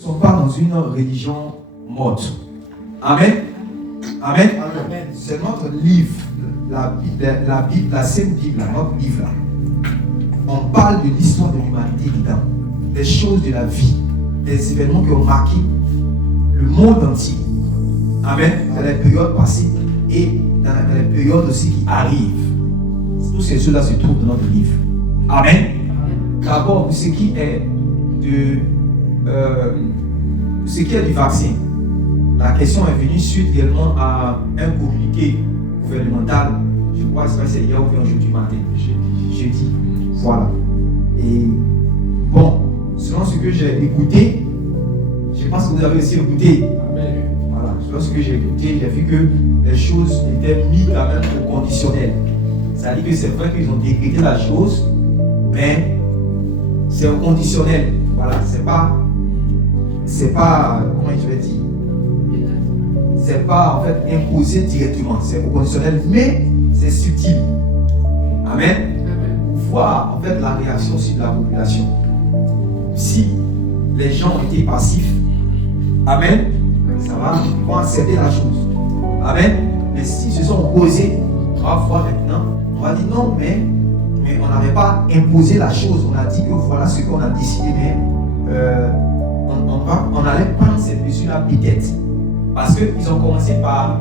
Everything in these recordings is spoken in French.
ne sont pas dans une religion morte. Amen. Amen. Amen. C'est notre livre, la Bible, la Sainte Bible, notre livre. On parle de l'histoire de l'humanité dedans, des choses de la vie, des événements qui ont marqué le monde entier. Amen. Dans les périodes passées et dans les périodes aussi qui arrivent. Toutes ces choses-là se trouvent dans notre livre. Amen. D'abord, pour ce qui est du vaccin, la question est venue suite réellement à un communiqué gouvernemental. Je crois que c'est hier ou aujourd'hui matin. Jeudi. Voilà. Et bon, selon ce que j'ai écouté, je pense que vous avez aussi écouté. Voilà. Selon ce que j'ai écouté, j'ai vu que les choses étaient mises quand même au conditionnel. C'est-à-dire que c'est vrai qu'ils ont décrété la chose, mais c'est au conditionnel. Voilà, c'est pas, comment je vais dire, c'est pas en fait imposé directement, c'est au conditionnel, mais c'est subtil. Amen. Voir en fait la réaction aussi de la population. Si les gens ont été passifs, amen, ça va, ils vont accepter la chose. Amen. Mais s'ils se sont opposés, 3 fois maintenant, on va dire non, mais on n'avait pas imposé la chose. On a dit que voilà ce qu'on a décidé, mais on allait prendre cette mesure-là peut-être. Parce qu'ils ont commencé par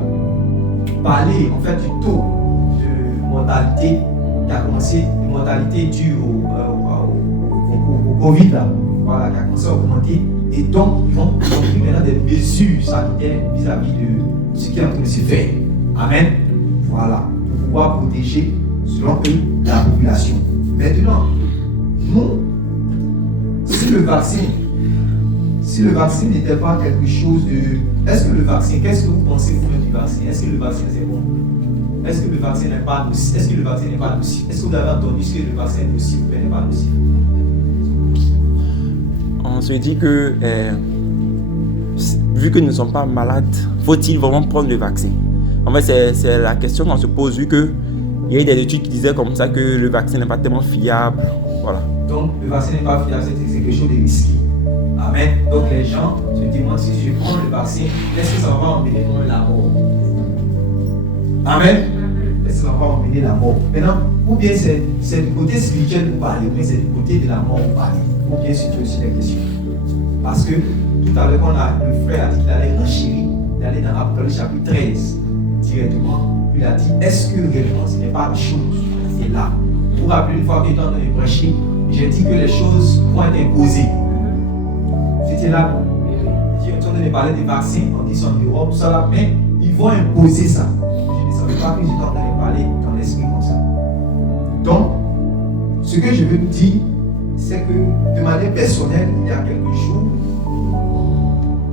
parler en fait du taux de mortalité qui a commencé, une mortalité due au Covid là, voilà, qui a commencé à augmenter. Et donc, ils vont prendre maintenant des mesures sanitaires vis-à-vis de ce qui est en train de se faire. Amen. Voilà, pour pouvoir protéger selon eux la population. Maintenant, nous, si le vaccin n'était pas quelque chose de... Est-ce que le vaccin, qu'est-ce que vous pensez vous-même du vaccin? Est-ce que le vaccin c'est bon? Est-ce que le vaccin n'est pas nocif? Est-ce que le vaccin n'est pas nocif? Est-ce que vous avez entendu que le vaccin est nocif ou n'est pas nocif? On se dit que vu que nous ne sommes pas malades, faut-il vraiment prendre le vaccin? En fait, c'est la question qu'on se pose, vu qu'il y a eu des études qui disaient comme ça que le vaccin n'est pas tellement fiable. Voilà. Donc, le vaccin n'est pas fiable, c'est quelque chose de risqué. Amen. Donc, les gens se demandent si je prends le vaccin, est-ce que ça va m'emmener la mort? Amen. Est-ce que ça va m'emmener la mort? Maintenant, ou bien c'est du côté spirituel que vous parlez, ou bien c'est du côté de la mort que vous parlez. Ou bien c'est aussi la question. Parce que tout à l'heure, le frère a dit qu'il allait renchérir, il allait dans Apocalypse chapitre 13 directement. Il a dit, est-ce que réellement ce n'est pas la chose qui est là? Vous vous rappelez une fois que j'étais en train de prêcher, j'ai dit que les choses vont être imposées. J'étais là, j'ai entendu parler des vaccins, on dit en Europe, tout ça là, mais ils vont imposer ça. Je ne savais pas que j'étais en train de parler dans l'esprit comme ça. Donc, ce que je veux vous dire, c'est que de manière personnelle, il y a quelques jours,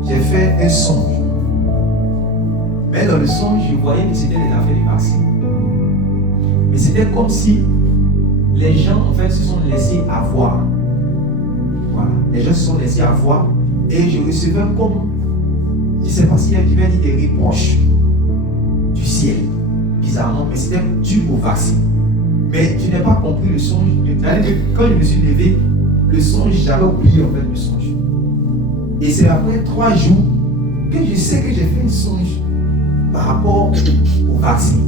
j'ai fait un songe. Mais dans le songe, je voyais que c'était les affaires des vaccins. Mais c'était comme si les gens, en fait, se sont laissés avoir. Voilà. Les gens se sont laissés avoir. Et je recevais comme, je ne sais pas si je vais dire des reproches du ciel, bizarrement, mais c'était dû au vaccin. Mais je n'ai pas compris le songe. Quand je me suis levé, le songe, j'avais oublié en fait le songe. Et c'est après 3 jours que je sais que j'ai fait un songe par rapport au vaccin,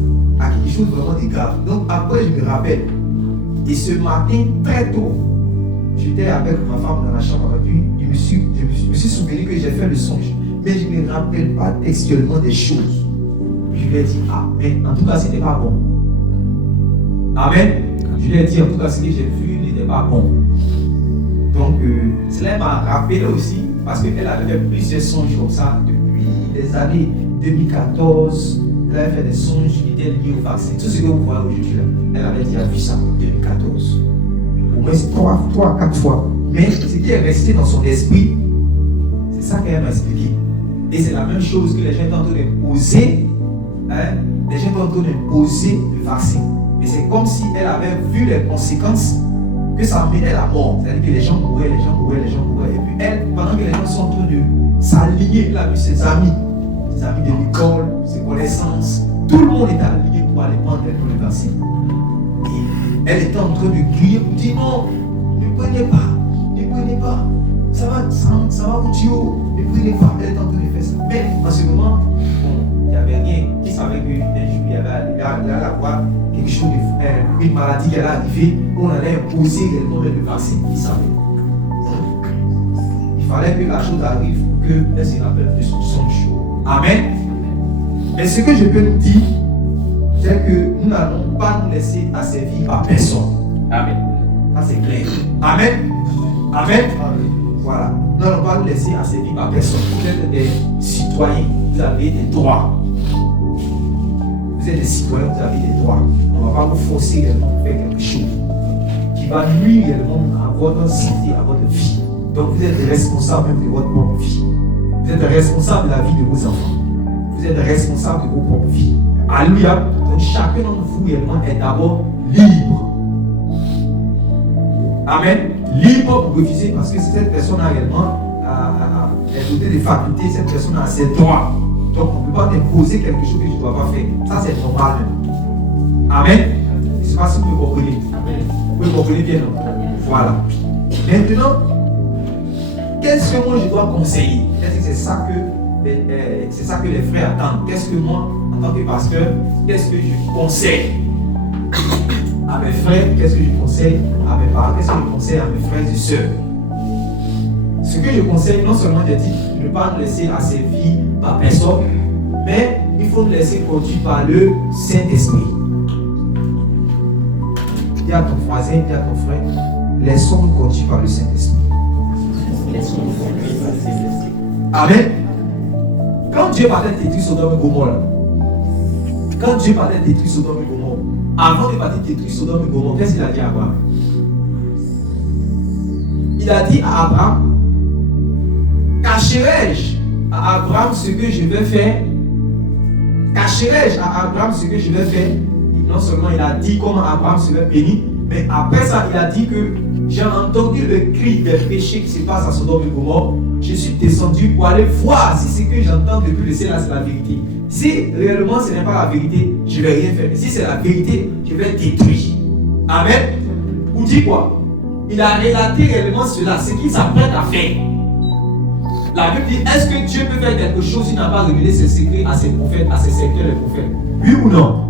à quelque chose vraiment de grave. Donc après, je me rappelle. Et ce matin, très tôt, j'étais avec ma femme dans la chambre avec lui. Je me suis souvenu que j'ai fait le songe. Mais je ne me rappelle pas textuellement des choses. Je lui ai dit, ah, mais en tout cas, c'était pas bon. Amen. Je lui ai dit, en tout cas, ce que j'ai vu n'était pas bon. Donc, cela m'a rappelé aussi, parce qu'elle avait fait plusieurs songes comme ça depuis les années 2014. Elle avait fait des songes qui étaient liés au vaccin. Tout ce que vous voyez aujourd'hui, elle avait déjà vu ça en 2014. Au moins 3 à 4 fois. Mais ce qui est resté dans son esprit, c'est ça qu'elle m'a expliqué. Et c'est la même chose que les gens sont en train d'imposer. Les gens sont en train d'imposer le vaccin. Mais c'est comme si elle avait vu les conséquences que ça menait à la mort. C'est-à-dire que les gens mouraient. Et puis elle, pendant que les gens sont en train de s'aligner, elle a vu ses amis de l'école, ses connaissances. Tout le monde était aligné pour aller prendre le vaccin. Et elle était en train de crier pour dire non, ne prenez pas. ça va vous tuer. Et puis les femmes, elles tentent de faire ça. Mais en ce moment, bon, il n'y avait rien qui savait qu'un jour, il allait avoir quelque chose, une maladie qui allait arriver, on allait imposer réellement le vaccin. Il savait. Il fallait que la chose arrive pour qu'elle se rappelle de son songe. Amen. Mais ce que je peux nous dire, c'est que nous n'allons pas nous laisser asservir par personne. Amen. Ça c'est clair. Amen. Amen. Voilà. Nous n'allons pas nous laisser asservir par personne. Vous êtes des citoyens, vous avez des droits. Vous êtes des citoyens, vous avez des droits. On ne va pas vous forcer réellement à faire quelque chose qui va nuire réellement à votre santé, à votre vie. Donc vous êtes responsables même de votre propre vie. Vous êtes responsable de la vie de vos enfants. Vous êtes responsable de vos propres vies. Alléluia. Donc chacun d'entre vous réellement est d'abord libre. Amen. Libre pour refuser parce que cette personne a réellement est dotée de facultés, cette personne a ses droits. Donc on ne peut pas t'imposer quelque chose que tu ne dois pas faire. Ça c'est normal. Amen. Je ne sais pas si vous comprenez. Vous pouvez comprendre bien. Non? Voilà. Maintenant, qu'est-ce que moi je dois conseiller? Est-ce que c'est ça que les frères attendent? Qu'est-ce que moi, en tant que pasteur, qu'est-ce que je conseille à mes frères? Qu'est-ce que je conseille à mes parents? Qu'est-ce que je conseille à mes frères et sœurs? Ce que je conseille, non seulement je dis de ne pas nous laisser asservir par personne, mais il faut nous laisser conduire par le Saint-Esprit. Dis à ton voisin, dis à ton frère, laissons-nous conduire par le Saint-Esprit. Amen. Quand Dieu partait de détruire Sodome et Gomorrhe, avant de partir de détruire Sodome et Gomorrhe, qu'est-ce qu'il a dit à Abraham? Il a dit à Abraham, cacherai-je à Abraham ce que je vais faire? Cacherai-je à Abraham ce que je vais faire? Non seulement il a dit comment Abraham serait béni, mais après ça, il a dit que j'ai entendu le cri des péchés qui se passent à Sodome et Gomorrhe. Je suis descendu pour aller voir si ce que j'entends depuis le ciel là c'est la vérité. Si réellement ce n'est pas la vérité, je ne vais rien faire. Mais si c'est la vérité, je vais détruire. Amen. Vous dites quoi? Il a relaté réellement cela, ce qu'il s'apprête à faire. La Bible dit, est-ce que Dieu peut faire quelque chose s'il n'a pas révélé ses secrets à ses prophètes, à ses serviteurs les prophètes? Oui ou non?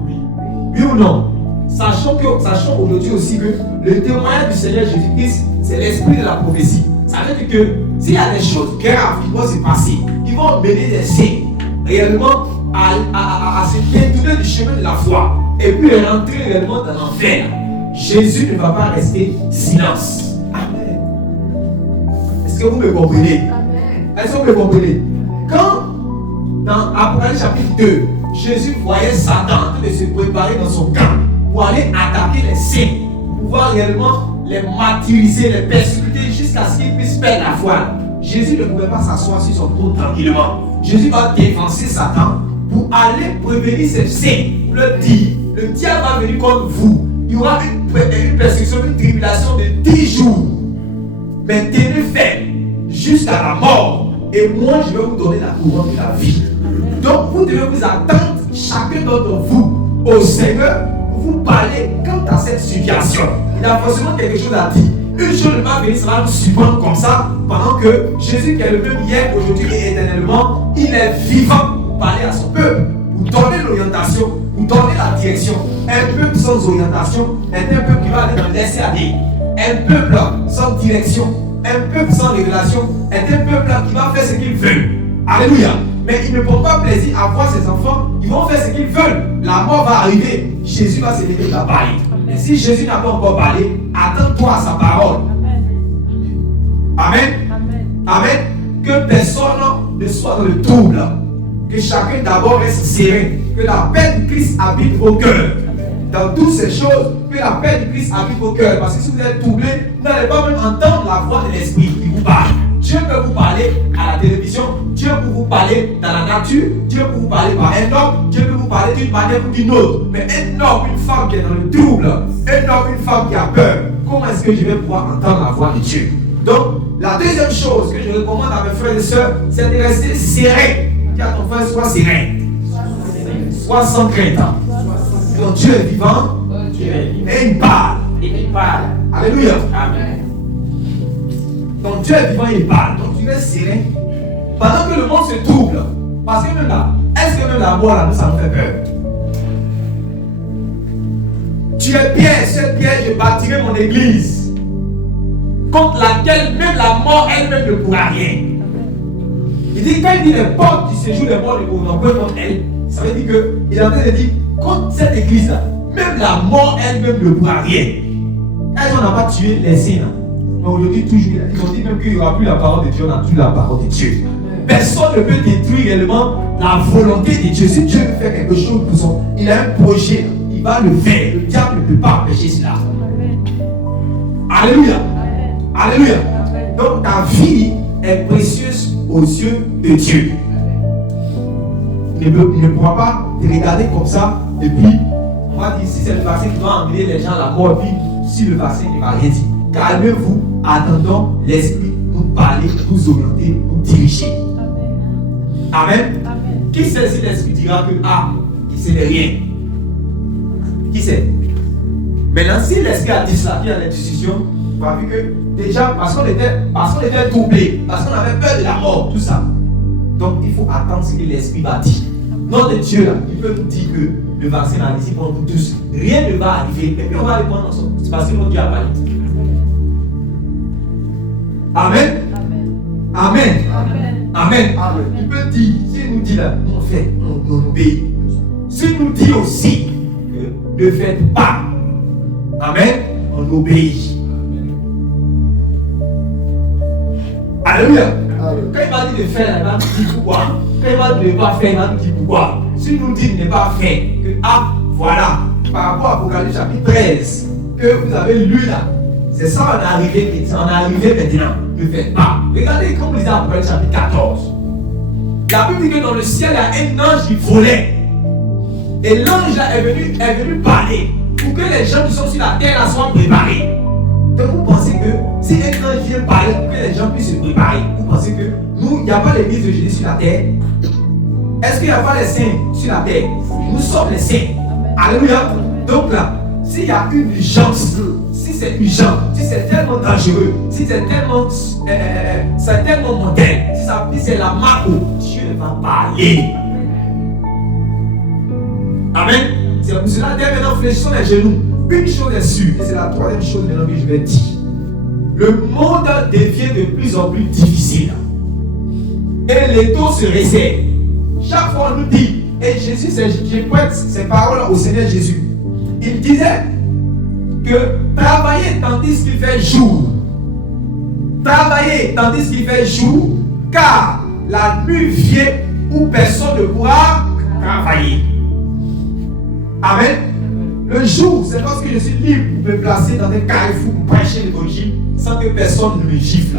Oui ou non? Sachons aujourd'hui aussi que le témoignage du Seigneur Jésus-Christ, c'est l'esprit de la prophétie. Ça veut dire que s'il y a des choses graves qui vont se passer, qui vont mener des signes réellement à se détourner du chemin de la foi et puis rentrer réellement dans l'enfer, Jésus ne va pas rester silence. Amen. Est-ce que vous me comprenez? Amen. Est-ce que vous me comprenez? Quand dans Apocalypse chapitre 2, Jésus voyait Satan en train de se préparer dans son camp pour aller attaquer les saints, pour pouvoir réellement les martyriser, les persécuter jusqu'à ce qu'ils puissent perdre la foi. Jésus ne pouvait pas s'asseoir sur son trône tranquillement. Jésus va défoncer Satan pour aller prévenir ses saints, pour leur dire, le diable va venir contre vous. Il y aura une persécution, une tribulation de 10 jours. Mais tenez ferme jusqu'à la mort. Et moi, je vais vous donner la couronne de la vie. Donc, vous devez vous attendre, chacun d'entre vous, au Seigneur, pour vous parler quant à cette situation. Il a forcément quelque chose à dire. Une chose ne va venir, ça va nous surprendre comme ça, pendant que Jésus, qui est le même hier, aujourd'hui et éternellement, il est vivant pour parler à son peuple, pour donner l'orientation, pour donner la direction. Un peuple sans orientation est un peuple qui va aller dans le laisser aller. Un peuple sans direction, un peuple sans révélation est un peuple qui va faire ce qu'il veut. Alléluia. Mais ils ne prennent pas plaisir à voir ses enfants, ils vont faire ce qu'ils veulent. La mort va arriver, Jésus va se lever, il va parler. Mais si Jésus n'a pas encore parlé, attends-toi à sa parole. Amen. Amen. Amen. Que personne ne soit dans le trouble. Que chacun d'abord reste serein. Que la paix du Christ habite vos cœurs. Dans toutes ces choses, que la paix du Christ habite vos cœurs. Parce que si vous êtes troublé, vous n'allez pas même entendre la voix de l'Esprit qui vous parle. Dieu peut vous parler à la télévision, Dieu peut vous parler dans la nature, Dieu peut vous parler par un homme, Dieu peut vous parler d'une manière ou d'une autre. Mais un homme, une femme qui est dans le trouble, un homme, une femme qui a peur, comment est-ce que je vais pouvoir entendre la voix de Dieu? Donc, la deuxième chose que je recommande à mes frères et sœurs, c'est de rester serein. Dis à ton frère, sois serein. Sois sans crainte. Donc Dieu est vivant et il parle. Alléluia. Amen. Donc Dieu est vivant, il parle. Donc tu es serein. Pendant que le monde se trouble. Parce que même là, est-ce que même la mort là, ça nous fait peur? Tu es Pierre, cette pierre, je bâtirai mon église. Contre laquelle même la mort elle-même ne pourra rien. Il dit, quand il dit les portes du séjour des morts ne pourront pas contre elle, ça veut dire qu'il est en train de dire, contre cette église-là, même la mort elle-même ne pourra rien. Est-ce qu'on n'a pas tué les saints? Mais aujourd'hui, toujours, ils ont dit même qu'il n'y aura plus la parole de Dieu, on n'a plus la parole de Dieu. Personne ne peut détruire réellement la volonté de Dieu. Si Dieu veut faire quelque chose pour son, il a un projet, il va le faire. Le diable ne peut pas empêcher cela. Alléluia. Alléluia. Donc ta vie est précieuse aux yeux de Dieu. Il ne pourra pas te regarder comme ça et puis on va dire si c'est le vaccin qui doit emmener les gens à la mort, puis si le vaccin ne va rien dire. Calmez-vous, attendons l'esprit nous parler, nous orienter, nous diriger. Amen. Amen. Qui sait si l'esprit dira que il sait de rien? Qui sait? Maintenant, si l'esprit a dit ça, il y a la discussion, on a vu que déjà, parce qu'on était troublé, parce qu'on avait peur de la mort, tout ça. Donc il faut attendre ce que l'esprit va dire. Notre Dieu là, il peut nous dire que le vaccin a ici pour nous tous. Rien ne va arriver. Et puis on va répondre ensemble. C'est parce que notre Dieu a parlé. Amen. Amen. Amen. Amen. Amen. Il peut dire, s'il nous dit là, on fait, on obéit. S'il nous dit aussi que ne faites pas, amen, on obéit. Alléluia. Quand il va dire de faire, il va nous dire pourquoi. Quand il va dire de ne pas faire, il va nous dire pourquoi. S'il nous dit de ne pas faire, que voilà, par rapport à Apocalypse chapitre 13, que vous avez lu là, c'est ça on est arrivé maintenant. Ne faites pas. Regardez comme vous lisez Apocalypse chapitre 14. La Bible dit que dans le ciel, il y a un ange qui volait. Et l'ange là est venu parler pour que les gens qui sont sur la terre là soient préparés. Donc vous pensez que si un ange vient parler pour que les gens puissent se préparer, vous pensez que nous, il n'y a pas l'église de Jésus sur la terre? Est-ce qu'il n'y a pas les saints sur la terre? Nous sommes les saints. Alléluia. Donc là, s'il y a une urgence, si c'est urgent, si c'est tellement dangereux, si c'est tellement mondain, si c'est la marque où Dieu va parler. Amen. C'est pour cela, dès maintenant, fléchissons les genoux. Une chose est sûre, et c'est la troisième chose maintenant que je vais dire. Le monde devient de plus en plus difficile. Et les taux se resserrent. Chaque fois on nous dit, et Jésus, je prête ces paroles au Seigneur Jésus. Il disait que travaillez tandis qu'il fait jour. Travaillez tandis qu'il fait jour, car la nuit vient où personne ne pourra travailler. Amen. Le jour, c'est lorsque je suis libre pour me placer dans un carrefour pour prêcher l'évangile sans que personne ne me gifle.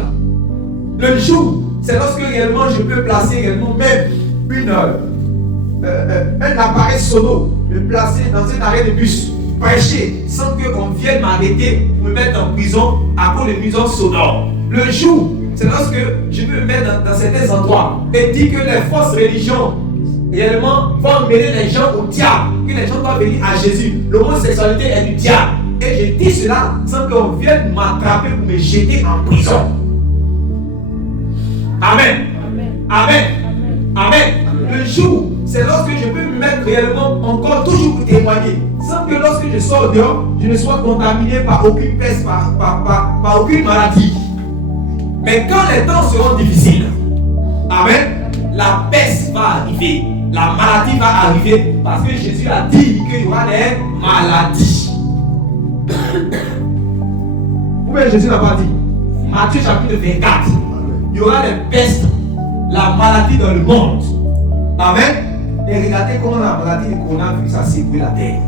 Le jour, c'est lorsque réellement je peux placer réellement même un appareil sonore, me placer dans un arrêt de bus, prêcher sans qu'on vienne m'arrêter pour me mettre en prison à cause de nuisances sonores. Le jour, c'est lorsque je peux me mettre dans certains endroits et dire que les fausses religions réellement vont mener les gens au diable, que les gens doivent venir à Jésus. L'homosexualité est du diable. Et je dis cela sans qu'on vienne m'attraper pour me jeter en prison. Amen. Amen. Amen. Le jour, c'est lorsque je peux me mettre réellement encore toujours pour témoigner, sans que lorsque je sors dehors, je ne sois contaminé par aucune peste, par aucune maladie. Mais quand les temps seront difficiles, amen, la peste va arriver. La maladie va arriver parce que Jésus a dit qu'il y aura des maladies. Ou bien Jésus n'a pas dit. Matthieu chapitre 24. Il y aura des pestes, la maladie dans le monde. Amen. Et regardez comment la maladie du coronavirus a secoué la terre.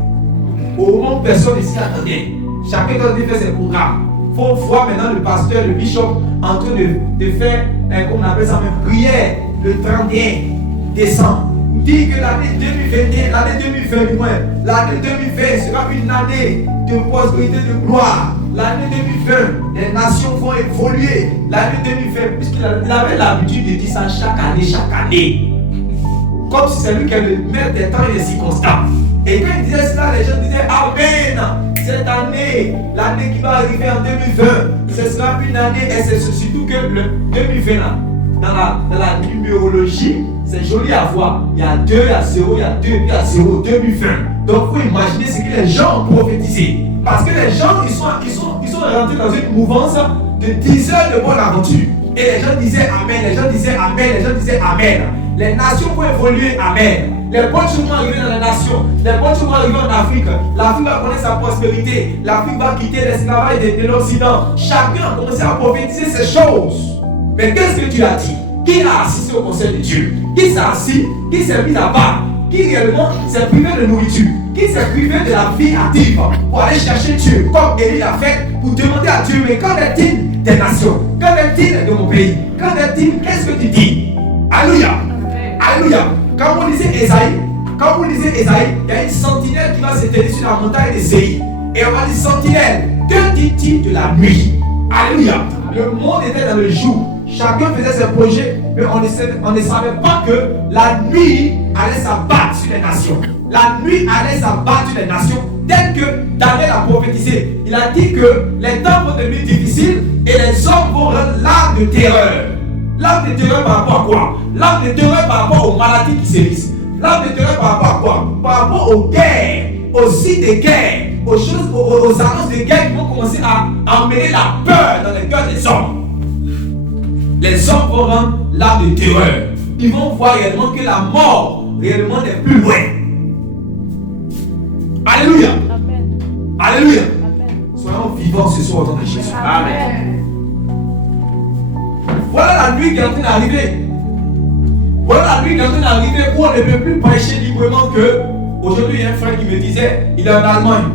Au moment où personne ici attendait, chacun doit faire ses programmes. Il faut voir maintenant le pasteur, le bishop en train de faire, comme on appelle ça, une prière le 31 décembre. Dit que l'année 2021, l'année 2020 du moins, l'année 2020 sera une année de prospérité, de gloire. L'année 2020, les nations vont évoluer. L'année 2020, puisqu'il avait l'habitude de dire ça chaque année. comme si c'est lui qui est le maître des temps et des circonstances. Et quand il disait cela, les gens disaient Amen. Cette année, l'année qui va arriver en 2020, ce sera une année, et c'est surtout que le 2020 là, dans la numérologie, c'est joli à voir. Il y a 2, il y a 0, il y a 2, puis il y a 0, 2020. Donc il faut imaginer ce que les gens ont prophétisé. Parce que les gens, ils sont rentrés dans une mouvance de 10 heures de bonne aventure. Et les gens disaient Amen, les gens disaient Amen, les gens disaient Amen. Les nations vont évoluer, Amen. Les bonnes choses vont arriver dans les nations. Les bonnes choses vont arriver en Afrique. L'Afrique va connaître sa prospérité. L'Afrique va quitter l'esclavage de l'Occident. Chacun a commencé à prophétiser ces choses. Mais qu'est-ce que tu as dit? Qui a assisté au conseil de Dieu? Qui s'est assis? Qui s'est mis à part? Qui réellement s'est privé de nourriture? Qui s'est privé de la vie active pour aller chercher Dieu, comme Élie l'a fait, pour demander à Dieu, mais qu'en est-il des nations? Qu'en est-il de mon pays? Qu'en est-il? Qu'est-ce que tu dis? Alléluia! Alléluia! Quand vous lisez Ésaïe, il y a une sentinelle qui va s'éteindre sur la montagne de Séir. Et on va dire sentinelle, que dit-il de la nuit? Alléluia! Le monde était dans le jour. Chacun faisait ses projets, mais on ne savait pas que la nuit allait s'abattre sur les nations. La nuit allait s'abattre sur les nations. Tel que Daniel a prophétisé. Il a dit que les temps vont devenir difficiles et les hommes vont rendre l'âme de terreur. L'âme de terreur par rapport à quoi? L'âme de terreur par rapport aux maladies qui sévissent. L'âme de terreur par rapport à quoi? Par rapport aux guerres, aux signes de guerre, aux annonces de guerre qui vont commencer à emmener la peur dans les cœurs des hommes. Les hommes vont rendre l'âme de terreur. Ils vont voir réellement que la mort réellement n'est plus loin. Alléluia. Amen. Alléluia. Amen. Soyons vivants ce soir au nom de Jésus. Amen. Voilà la nuit qui est en train d'arriver. Voilà la nuit qui est en train d'arriver où on ne peut plus prêcher librement que. Aujourd'hui, il y a un frère qui me disait, il est en Allemagne.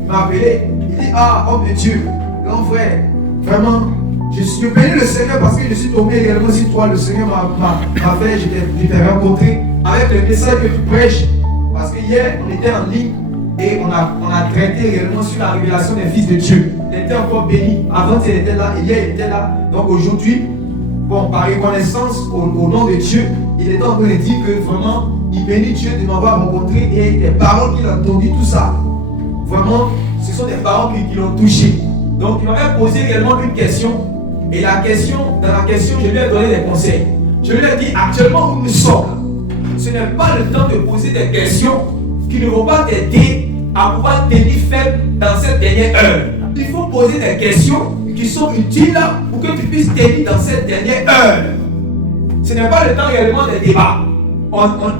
Il m'a appelé. Il dit, ah, homme de Dieu, grand frère, vraiment. Je bénis le Seigneur parce que je suis tombé également sur toi. Le Seigneur m'a fait, je t'ai rencontré avec le message que tu prêches. Parce que hier, on était en ligne et on a traité réellement sur la révélation des fils de Dieu. Il était encore béni. Avant, il était là et hier, il était là. Donc aujourd'hui, bon, par reconnaissance au nom de Dieu, il est en train de dire que vraiment, il bénit Dieu de m'avoir rencontré et les paroles qu'il a entendues, tout ça. Vraiment, ce sont des paroles qui l'ont touché. Donc, il m'avait posé réellement une question. Et dans la question, je lui ai donné des conseils. Je lui ai dit, actuellement où nous sommes, ce n'est pas le temps de poser des questions qui ne vont pas t'aider à pouvoir tenir ferme dans cette dernière heure. Il faut poser des questions qui sont utiles pour que tu puisses tenir dans cette dernière heure. Ce n'est pas le temps réellement des débats.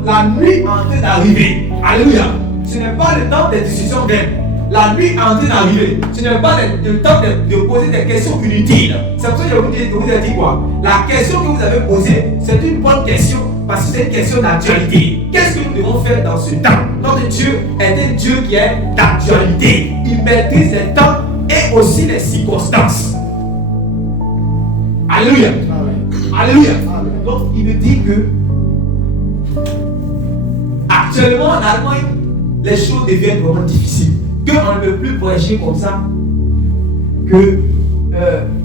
La nuit est en train d'arriver. Alléluia. Ce n'est pas le temps des discussions vaines. La nuit est en train d'arriver. Ce n'est pas le temps de poser des questions inutiles. C'est pour ça que je vous ai dit quoi? La question que vous avez posée, c'est une bonne question parce que c'est une question d'actualité. Qu'est-ce que nous devons faire dans ce temps? Notre Dieu est un Dieu qui est d'actualité. Il maîtrise les temps et aussi les circonstances. Alléluia. Alléluia. Donc il me dit que actuellement en Allemagne, les choses deviennent vraiment difficiles. Qu'on ne peut plus prêcher comme ça, que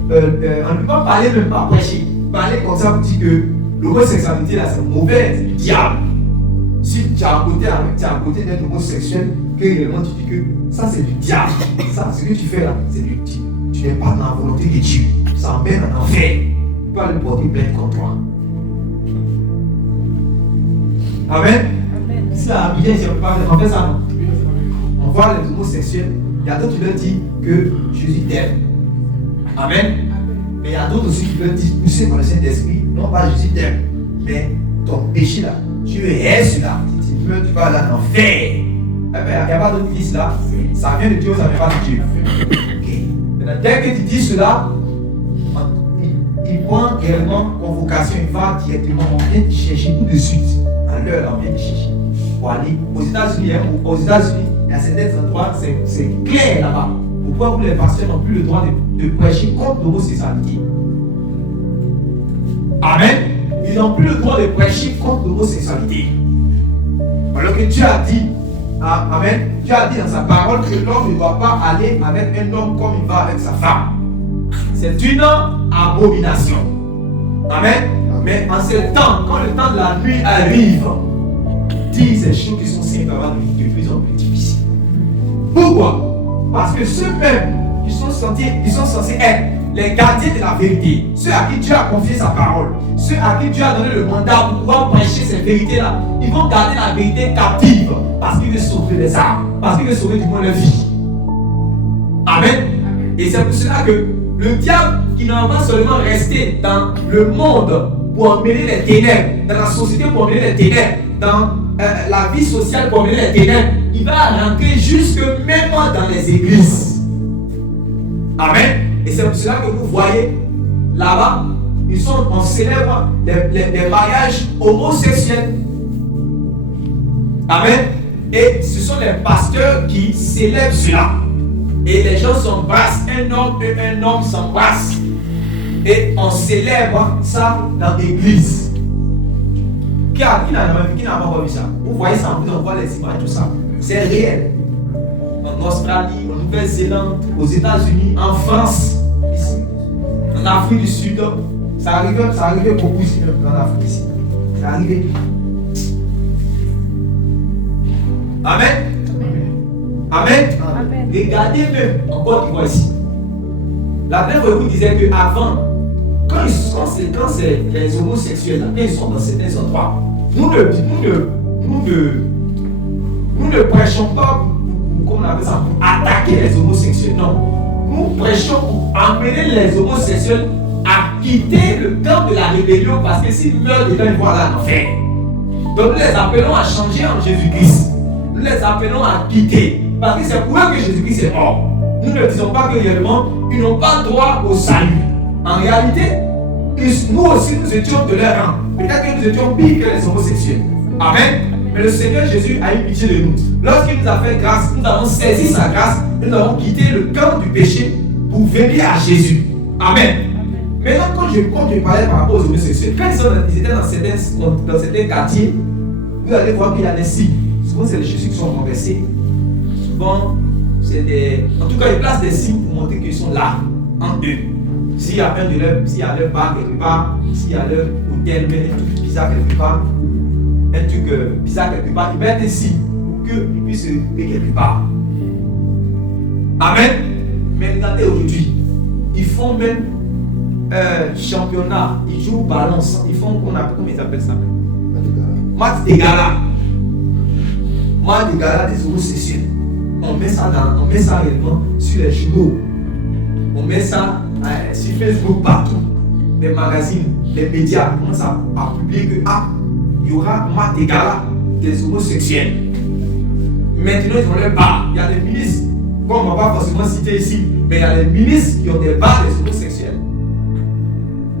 on ne peut pas parler, même pas prêcher. Parler comme ça pour dire que l'homosexualité là c'est mauvais, c'est du diable. Si tu es à côté d'un homosexuel, que réellement tu dis que ça c'est du diable. Ça, ce que tu fais là, c'est du diable. Tu n'es pas dans la volonté de Dieu. Ça emmène en enfer. Tu peux aller porter plainte contre toi. Amen. Si la bien, je ne peux pas faire ça, non. On voit les homosexuels, il y a d'autres qui leur disent que Jésus t'aime. Amen. Mais il y a d'autres aussi qui leur disent, poussés par le Saint-Esprit, non pas Jésus t'aime, mais ton péché là, tu es cela. Tu vas aller en enfer. Il n'y a pas d'autres qui disent cela. Ça vient de Dieu, ça ne vient pas de Dieu. Okay. Maintenant, dès que tu dis cela, il prend réellement convocation, il va directement, on vient te chercher tout de suite. À l'heure, on vient te chercher. Pour aller aux États-Unis, il y a certains endroits, c'est clair là-bas. Pourquoi vous les pasteurs n'ont plus le droit de prêcher contre l'homosexualité? Amen. Ils n'ont plus le droit de prêcher contre l'homosexualité. Alors que Dieu a dit, amen, Dieu a dit dans sa parole que l'homme ne doit pas aller avec un homme comme il va avec sa femme. C'est une abomination. Amen. Mais en ce temps, quand le temps de la nuit arrive, dis ces choses qui sont simples avant de plus en plus difficiles. Pourquoi? Parce que ceux-mêmes qui sont censés être les gardiens de la vérité, ceux à qui Dieu a confié sa parole, ceux à qui Dieu a donné le mandat pour pouvoir prêcher ces vérités-là, ils vont garder la vérité captive parce qu'il veut sauver les âmes, parce qu'il veut sauver du moins leur vie. Amen. Et c'est pour cela que le diable, qui n'a pas seulement resté dans le monde pour emmener les ténèbres, dans la société pour emmener les ténèbres, dans la vie sociale pour emmener les ténèbres, il va rentrer jusque même dans les églises. Amen. Et c'est pour cela que vous voyez là-bas, on célèbre les mariages homosexuels. Amen. Et ce sont les pasteurs qui célèbrent cela. Et les gens s'embrassent, un homme et un homme s'embrassent. Et on célèbre ça dans l'église. Qui n'a pas vu ça? Vous voyez ça, on voit les images, tout ça. C'est réel. En Australie, en Nouvelle-Zélande, aux États-Unis, en France, ici, en Afrique du Sud, ça arrivait beaucoup ici, même dans l'Afrique ici. Ça arrivait. Amen. Amen. Amen. Regardez même en Côte d'Ivoire ici. La Bible vous disait qu'avant, quand c'est les homosexuels, là, quand ils sont dans certains endroits, nous ne prêchons pas pour, comme on appelle ça, pour attaquer les homosexuels. Non. Nous prêchons pour amener les homosexuels à quitter le camp de la rébellion parce que s'ils meurent dedans, ils vont aller en enfer. Donc nous les appelons à changer en Jésus-Christ. Nous les appelons à quitter. Parce que c'est pour eux que Jésus-Christ est mort. Nous ne disons pas que réellement, ils n'ont pas droit au salut. En réalité, nous aussi nous étions de leur rang. Peut-être que nous étions pires que les homosexuels. Amen. Mais le Seigneur Jésus a eu pitié de nous. Lorsqu'il nous a fait grâce, nous avons saisi sa grâce. Nous avons quitté le camp du péché pour venir à Jésus. Amen. Maintenant, quand je parlais par rapport aux homosexuels, quand ils étaient dans certains quartiers, vous allez voir qu'il y a des signes. Souvent, c'est les Jésus qui sont renversés. Souvent, c'est des. En tout cas, ils placent des signes pour montrer qu'ils sont là, en eux. S'il y a leur bar quelque part, s'il y a leur hôtel, mais un truc bizarre quelque part, ils mettent des signes pour qu'ils puissent se retrouver quelque part. Amen. Mais regardez aujourd'hui, ils font même championnat, ils jouent au ballon, ils font, comment ils appellent ça? Match de gala. Match de gala des homosexuels. On met ça réellement sur les journaux. On met ça sur Facebook partout. Les magazines, les médias commencent à publier que il y aura match de gala des homosexuels. Maintenant, ils ont les bars. Il y a des ministres, comme on ne va pas forcément citer ici, mais il y a des ministres qui ont des bars des homosexuels.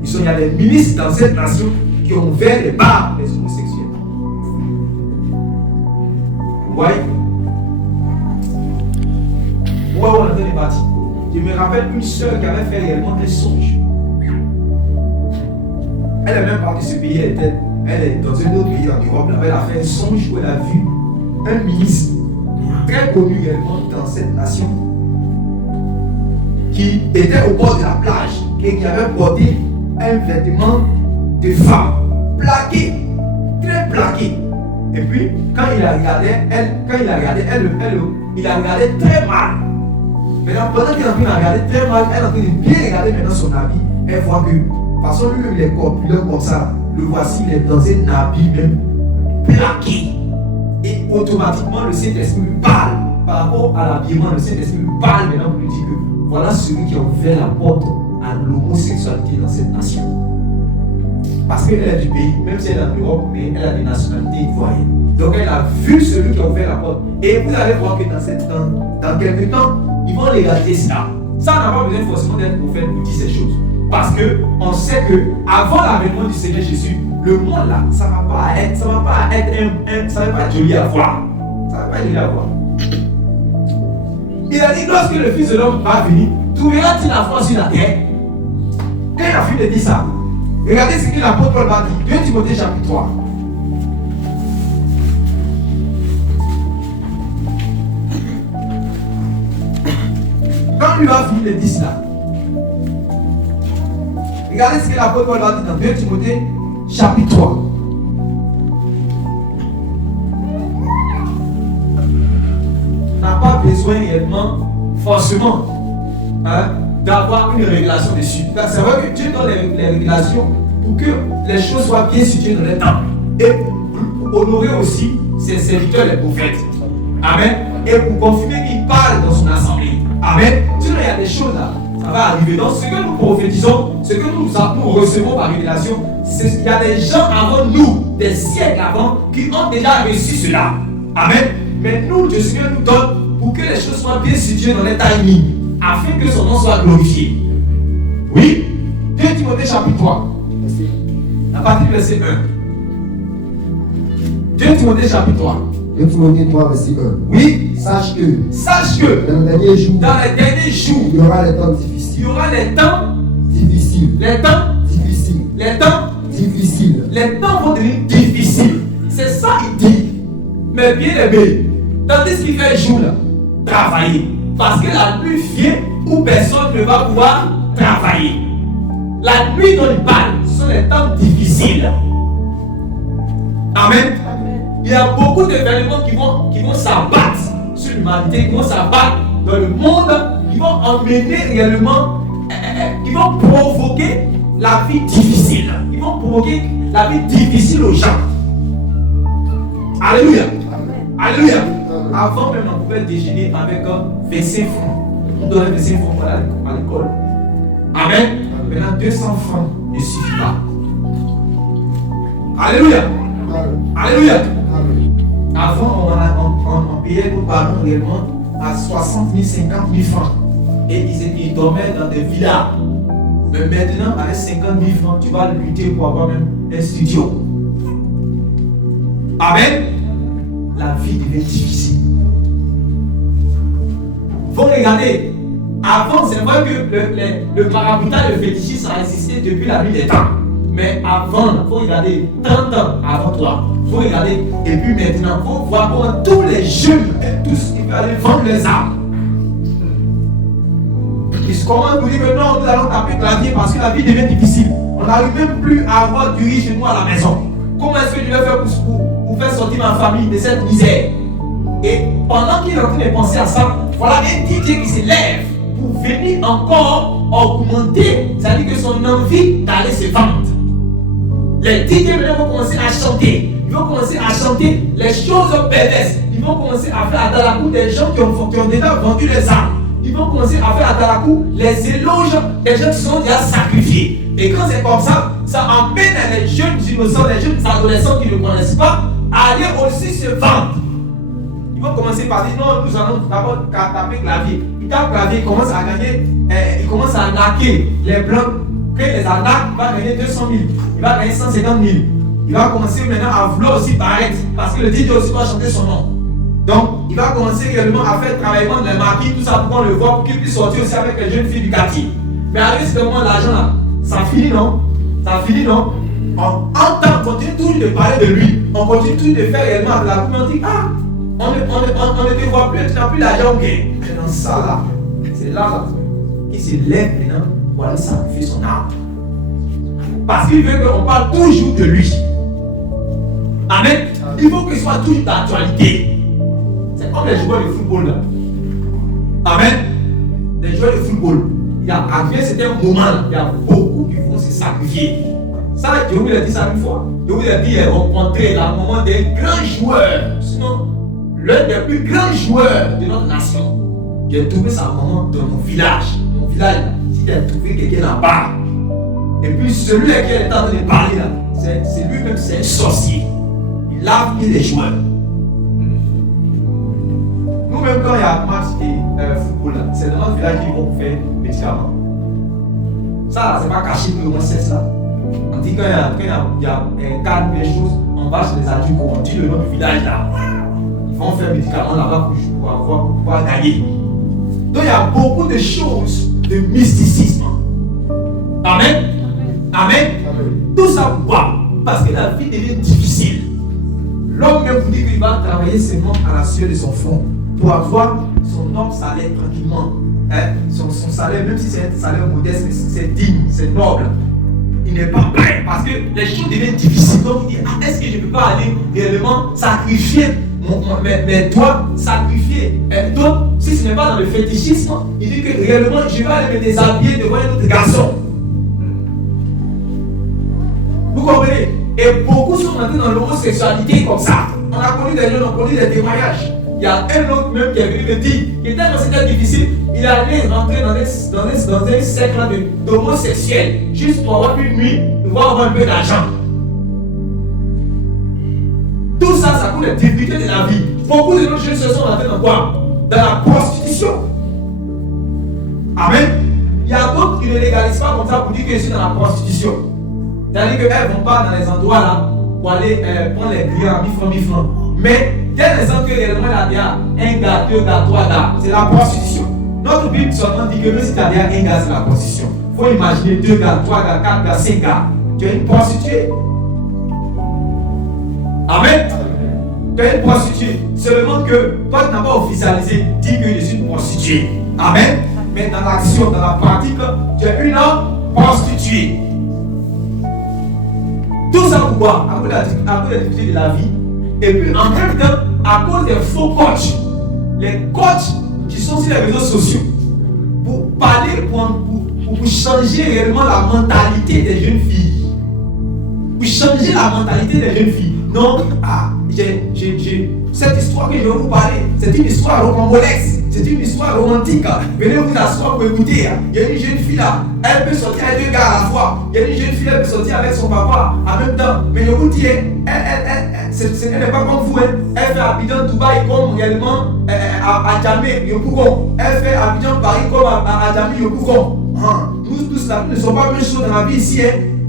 Il y a des ministres dans cette nation qui ont ouvert des bars des homosexuels. Vous voyez? Où on a donné les bâtis. Je me rappelle une soeur qui avait fait réellement un songe. Elle est même partie de ce pays, elle est dans un autre pays en Europe, elle a fait un songe où elle a vu un ministre très connu réellement dans cette nation qui était au bord de la plage et qui avait porté un vêtement de femme, plaqué, très plaqué. Et puis, quand il a regardé, il a regardé très mal. Maintenant, pendant qu'il est en train de regarder très mal, elle est en train de bien regarder maintenant son habit. Elle voit que, de toute façon, lui-même, il est corpulent comme ça. Le voici, il est dans un habit même plaqué. Et automatiquement, le Saint-Esprit lui parle. Par rapport à l'habillement, le Saint-Esprit lui parle maintenant pour lui dire que voilà celui qui a ouvert la porte à l'homosexualité dans cette nation. Parce qu'elle est du pays, même si elle est en Europe, mais elle a des nationalités ivoiriennes. Donc elle a vu celui qui a ouvert la porte. Et vous allez voir que dans quelques temps, ils vont légaliser ça. Ça n'a pas besoin forcément d'être prophète pour dire ces choses. Parce qu'on sait qu'avant l'avènement du Seigneur Jésus, le monde là, ça ne va pas être joli à voir. Ça ne va pas être joli à voir. Il a dit, lorsque le Fils de l'homme va venir, trouvera-t-il la foi sur la terre? Quand il a fini de dire ça, regardez ce que l'apôtre Paul va dire. 2 Timothée chapitre 3. Quand lui va finir de dire cela, regardez ce que l'apôtre Paul va dire dans 2 Timothée chapitre 3. On n'a pas besoin réellement, forcément, d'avoir une révélation dessus. C'est vrai que Dieu donne les révélations pour que les choses soient bien situées dans le temps. Et pour honorer aussi ses serviteurs, les prophètes. Amen. Et pour confirmer qu'il parle dans son assemblée. Amen. Sinon, il y a des choses là, ça va arriver. Donc, ce que nous prophétisons, ce que nous recevons par révélation, c'est qu'il y a des gens avant nous, des siècles avant, qui ont déjà reçu cela. Amen. Mais nous, Dieu Seigneur nous donne pour que les choses soient bien situées dans les timings, afin que son nom soit glorifié. Oui. 2 Timothée chapitre 3. À partir du verset 1. 2 Timothée chapitre 3. 2 Timothée 3, verset 1. Oui. Sache que dans les derniers jours, il y aura les temps difficiles. Il y aura les temps difficiles. Les temps difficiles. Les temps difficiles. Les temps vont devenir difficiles. C'est ça qu'il dit. Mais bien aimé, tandis qu'il fait jour là, travailler. Parce que la nuit vient où personne ne va pouvoir travailler. La nuit dont il parle, ce sont les temps difficiles. Amen. Il y a beaucoup d'événements qui vont s'abattre sur l'humanité, qui vont s'abattre dans le monde, qui vont emmener réellement, qui vont provoquer la vie difficile. Ils vont provoquer la vie difficile aux gens. Alléluia. Amen. Alléluia. Amen. Avant même, on pouvait déjeuner avec 25 francs. On donnait 25 francs pour aller à l'école. Amen. Maintenant, 200 francs ne suffit pas. Alléluia. Amen. Alléluia. Amen. Avant, on payait nos parents réellement à 60 000, 50 000 francs. Et ils dormaient dans des villas. Mais maintenant, avec 50 000 francs, tu vas lutter pour avoir même un studio. Amen. La vie devient difficile. Faut regarder. Avant, c'est vrai que le maraboutage, le fétichisme, ça a existé depuis la nuit des temps. Mais avant, il faut regarder 30 ans avant toi. Il faut regarder. Et puis maintenant, il faut voir comment tous les jeunes, tous, ils veulent aller vendre les armes. Ils commencent à nous dire que non, nous allons taper clavier parce que la vie devient difficile. On n'arrive même plus à avoir du riz chez nous à la maison. Comment est-ce que je vais faire pour faire sortir ma famille de cette misère? Et pendant qu'il est en train de penser à ça, voilà un DJ qui se lève pour venir encore augmenter, c'est-à-dire que son envie d'aller se vendre. Les DJ vont commencer à chanter. Ils vont commencer à chanter les choses perverses. Ils vont commencer à faire à la cour des gens qui ont déjà vendu les armes. Ils vont commencer à faire à Talakou les éloges des gens qui sont déjà sacrifiés. Et quand c'est comme ça, ça emmène les jeunes innocents, les jeunes adolescents qui ne connaissent pas, à aller aussi se vendre. Ils vont commencer par dire non, nous allons d'abord taper clavier. Ils tapent clavier, ils commencent à gagner, ils commencent à arnaquer les blancs. Quand les arnaques, il va gagner 200 000, il va gagner 150 000. Il va commencer maintenant à vouloir aussi paraître, parce que le DJ aussi va chanter son nom. Donc, il va commencer également à faire travailler les marquis, tout ça pour qu'on le voit, pour qu'il puisse sortir aussi avec les jeunes filles du quartier. Mais avec ce moment, l'argent là, ça finit non? Ça finit non? On continue toujours de parler de lui, on continue toujours de faire réellement de la cour, on dit ah, on ne te voit plus, tu n'as plus l'argent, ok. Maintenant, ça là, c'est là qu'il se lève maintenant pour aller sacrifier son âme. Parce qu'il veut qu'on parle toujours de lui. Amen. Il faut qu'il soit toujours d'actualité. C'est comme les joueurs de football là. Amen. Les joueurs de football. Il y a arrivé c'était un moment là, il y a beaucoup qui vont se sacrifier. Ça, je vous l'ai dit ça une fois. Je vous l'ai dit, rencontrer le moment des grands joueurs. Sinon, l'un des plus grands joueurs de notre nation. J'ai trouvé ça un moment dans mon village. Mon village, si j'ai trouvé quelqu'un là-bas. Et puis celui à qui elle est en train de parler là, c'est lui-même, c'est un sorcier. Il a mis les joueurs. Nous-mêmes, quand il y a un match de football, c'est dans notre village qu'ils vont faire médicaments. Ça, c'est pas caché pour le c'est ça. On dit quand il y a un cas de choses, on va chez les adultes, on dit le nom du village là. Ils vont faire médicaments là-bas pour pouvoir gagner. Donc il y a beaucoup de choses de mysticisme. Amen. Amen. Tout ça pourquoi? Parce que la vie devient difficile. L'homme même vous dit qu'il va travailler seulement à la sueur de son front pour avoir son homme salaire tranquillement. Son salaire, même si c'est un salaire modeste, mais c'est digne, c'est noble. il n'est pas prêt parce que les choses deviennent difficiles. Donc il dit, est-ce que je ne peux pas aller réellement sacrifier mes doigts, sacrifier. Donc, si ce n'est pas dans le fétichisme, il dit que réellement, je vais aller me déshabiller devant un autre garçon. Vous comprenez? Et beaucoup sont entrés dans l'homosexualité comme ça. On a connu des gens, on a connu des témoignages. Il y a un autre même qui est venu me dire que tellement c'était difficile, il allait rentrer dans un cercle d'homosexuels juste pour avoir une nuit, pour avoir un peu d'argent. Tout ça, ça coûte les difficultés de la vie. Beaucoup de nos jeunes se sont rentrés dans quoi? Dans la prostitution. Amen. Il y a d'autres qui ne légalisent pas comme ça pour dire qu'ils sont dans la prostitution. C'est-à-dire qu'elles ne vont pas dans les endroits là pour aller prendre les clients à 1000 francs. Mais dès l'instant que réellement il y a un gars, deux gars, trois gars, c'est la prostitution. Notre Bible seulement dit que même si tu as un gars, c'est la prostitution. Il faut imaginer 2 gars, 3 gars, 4 gars, 5 gars. Tu es une prostituée. Amen. Tu es une prostituée. Seulement que toi, tu n'as pas officialisé, dis que je suis une prostituée. Amen. Mais dans l'action, dans la pratique, tu es une prostituée. Tout ça pourquoi? À cause de la difficulté de la vie. Et puis en même temps, à cause des faux coachs. Les coachs qui sont sur les réseaux sociaux. Pour parler, pour changer réellement la mentalité des jeunes filles. Pour changer la mentalité des jeunes filles. Non, cette histoire que je vais vous parler, c'est une histoire rocambolesque, c'est une histoire romantique. Venez vous asseoir pour écouter. Il y a une jeune fille là, elle peut sortir avec 2 gars à la fois. Il y a une jeune fille, elle peut sortir avec son papa en même temps. Mais je vous dis, elle n'est pas comme vous. Elle fait Abidjan, Dubaï comme réellement à Djamé, Yopougon. Elle fait Abidjan, Paris comme à Djamé, Yopougon. Nous tous là, nous ne sommes pas même choses dans la vie ici.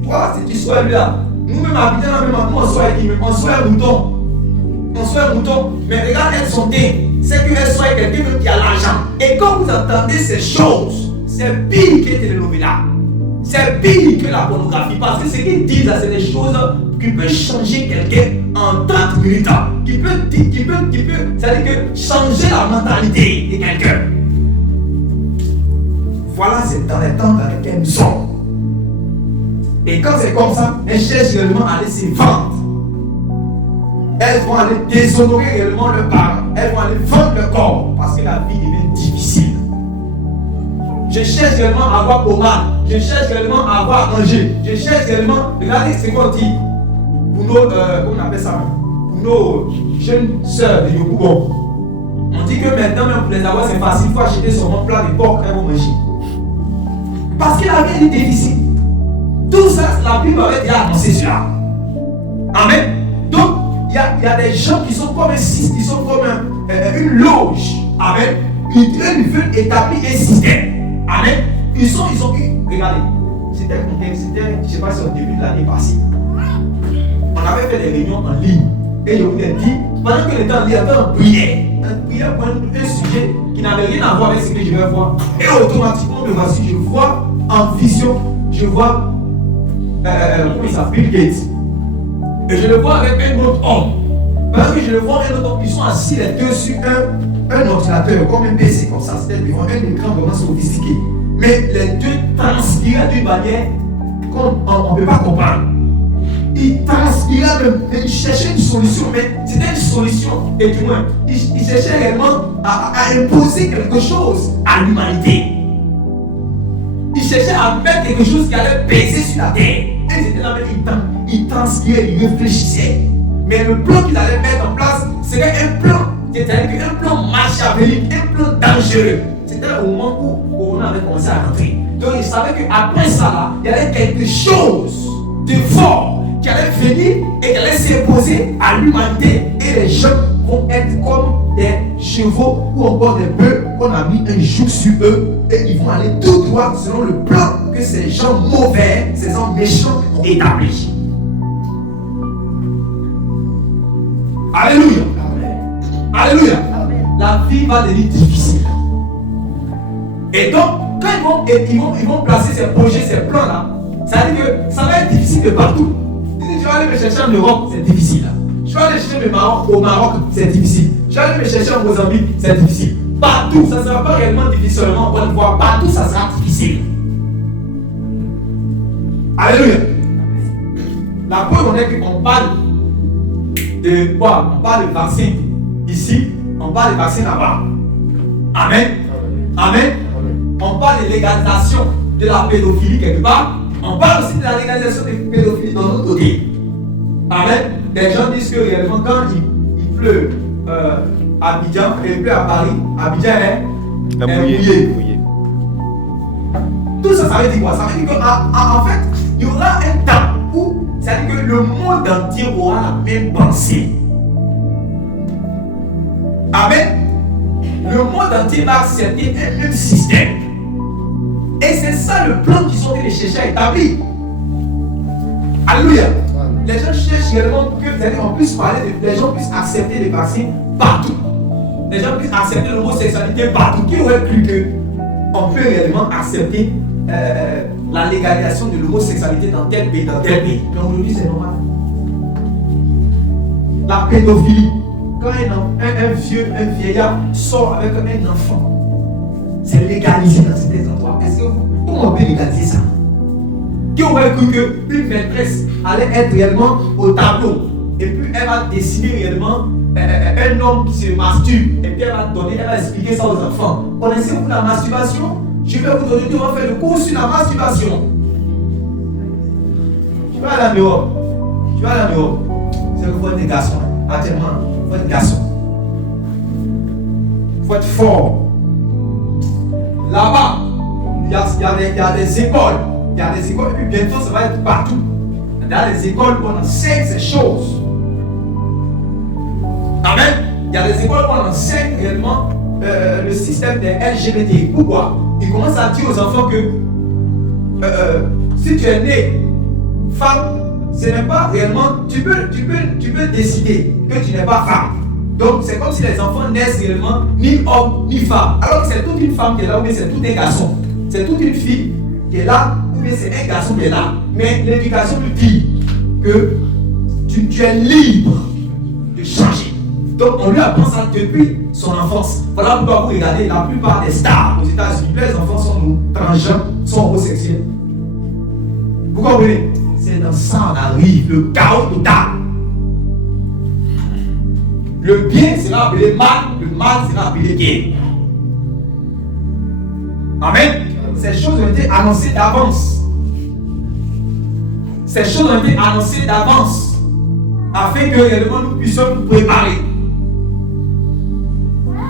Toi, cette histoire là. Nous-mêmes à Abidjan, on soit un mouton. On soit un mouton. Mais regarde, elles sont des. C'est qu'elles soient quelqu'un qui a l'argent. Et quand vous entendez ces choses, c'est pire que les télénovelas. C'est pire que la pornographie. Parce que ce qu'ils disent là, c'est des choses qui peuvent changer quelqu'un en 30 minutes. Qui peut, c'est-à-dire que changer la mentalité de quelqu'un. Voilà, c'est dans les temps dans lesquels nous sommes. Et quand c'est comme ça, elles cherchent réellement à aller se vendre. Elles vont aller déshonorer réellement leurs parents. Elles vont aller vendre leur corps parce que la vie devient difficile. Je cherche réellement à avoir Pomade. Je cherche réellement à avoir Angers. Je cherche réellement. Regardez ce qu'on dit pour nos, comment on appelle ça, pour nos jeunes sœurs de Yopougon. On dit que maintenant, même pour les avoir, c'est facile. Il faut acheter sur mon plat de porc et vont manger. Parce que la vie est difficile. Tout ça, la Bible avait déjà annoncé cela. Amen. Donc, il y a des gens qui sont comme un système, qui sont comme une loge. Amen. Ils veulent établir un système. Amen. Ils ont eu, regardez, c'était, je ne sais pas si au début de l'année passée, on avait fait des réunions en ligne. Et je vous ai dit, pendant que le temps, il y avait une prière pour un sujet qui n'avait rien à voir avec ce que je vais voir. Et automatiquement, me voici, je vois en vision, je vois comment il s'appelle, Bill Gates. Et je le vois avec un autre homme. Parce que je le vois un autre homme, ils sont assis les deux sur un ordinateur, comme un PC, comme ça, c'était devant un écran vraiment sophistiqué. Mais les deux transpiraient d'une manière qu'on ne peut pas comprendre. Ils transpiraient même, ils cherchaient une solution, mais c'était une solution, et du moins, ils cherchaient réellement à imposer quelque chose à l'humanité. Ils cherchaient à mettre quelque chose qui allait peser sur la terre. Et c'était là même, ils transpiraient, ils réfléchissaient. Mais le plan qu'ils allaient mettre en place serait un plan, c'est-à-dire un plan machiavélique, un plan dangereux. C'était au moment où Corona avait commencé à rentrer. Donc ils savaient qu'après ça, là, il y avait quelque chose de fort qui allait venir et qui allait s'imposer à l'humanité. Et les gens vont être comme des chevaux ou encore des bœufs qu'on a mis un joug sur eux. Et ils vont aller tout droit selon le plan que ces gens mauvais, ces gens méchants ont établi. Alléluia. Amen. Alléluia. Amen. La vie va devenir difficile. Et donc, quand ils vont placer ces projets, ces plans-là, ça veut dire que ça va être difficile de partout. Je vais aller me chercher en Europe, c'est difficile. Je vais aller chercher au Maroc, c'est difficile. Je vais aller me chercher en Mozambique, c'est difficile. Partout, ça ne sera pas réellement difficile seulement en Côte d'Ivoire. Partout, ça sera difficile. Alléluia. La preuve, on est qu'on parle de quoi? On parle de vaccin ici, on parle de vaccin là-bas. Amen. Amen. On parle de légalisation de la pédophilie quelque part. On parle aussi de la légalisation de la pédophilie dans l'autre côté. Amen. Les gens disent que réellement quand il pleut à Abidjan et il pleut à Paris, Abidjan est mouillé. Tout ça, ça veut dire quoi? Ça veut dire qu'en fait, il y aura un temps où, c'est-à-dire que le monde entier aura la même pensée. Amen. Le monde entier va accepter un même système. Et c'est ça le plan qu'ils sont allés chercher à établir. Alléluia. Les gens cherchent réellement que on puisse parler, les gens puissent accepter les vaccins partout. Les gens puissent accepter l'homosexualité partout. Qui aurait cru qu'on peut réellement accepter la légalisation de l'homosexualité dans tel pays, Mais aujourd'hui, c'est normal. La pédophilie. Quand un vieillard sort avec un enfant, c'est légalisé dans certains endroits. Comment on peut légaliser ça? Qui aurait cru qu'une maîtresse allait être réellement au tableau et puis elle va dessiner réellement un homme qui se masturbe et puis elle va expliquer ça aux enfants. Connaissez-vous la masturbation? Je vais vous donner, on va faire le cours sur la masturbation. Tu vas aller en Europe. C'est que vous êtes des garçons. Actuellement, vous êtes des garçons. Il faut être fort. Là-bas, il y a des écoles. Il y a des écoles, et puis bientôt ça va être partout. Il y a des écoles où on enseigne ces choses. Amen. Il y a des écoles où on enseigne réellement le système des LGBT. Pourquoi? Ils commencent à dire aux enfants que si tu es né femme, ce n'est pas réellement. Tu peux décider que tu n'es pas femme. Donc c'est comme si les enfants naissent réellement ni homme ni femme. Alors que c'est toute une femme qui est là, ou bien c'est tout un garçon. C'est toute une fille qui est là, ou bien c'est un garçon qui est là. Mais l'éducation lui dit que tu es libre de changer. Donc on lui apprend ça depuis son enfance. Voilà pourquoi vous regardez la plupart des stars aux États-Unis, les enfants sont transgenres, sont homosexuels. Vous comprenez? C'est dans ça on arrive, le chaos total. Le bien sera appelé mal, le mal sera appelé bien. Amen. Ces choses ont été annoncées d'avance. Ces choses ont été annoncées d'avance afin que réellement nous puissions nous préparer.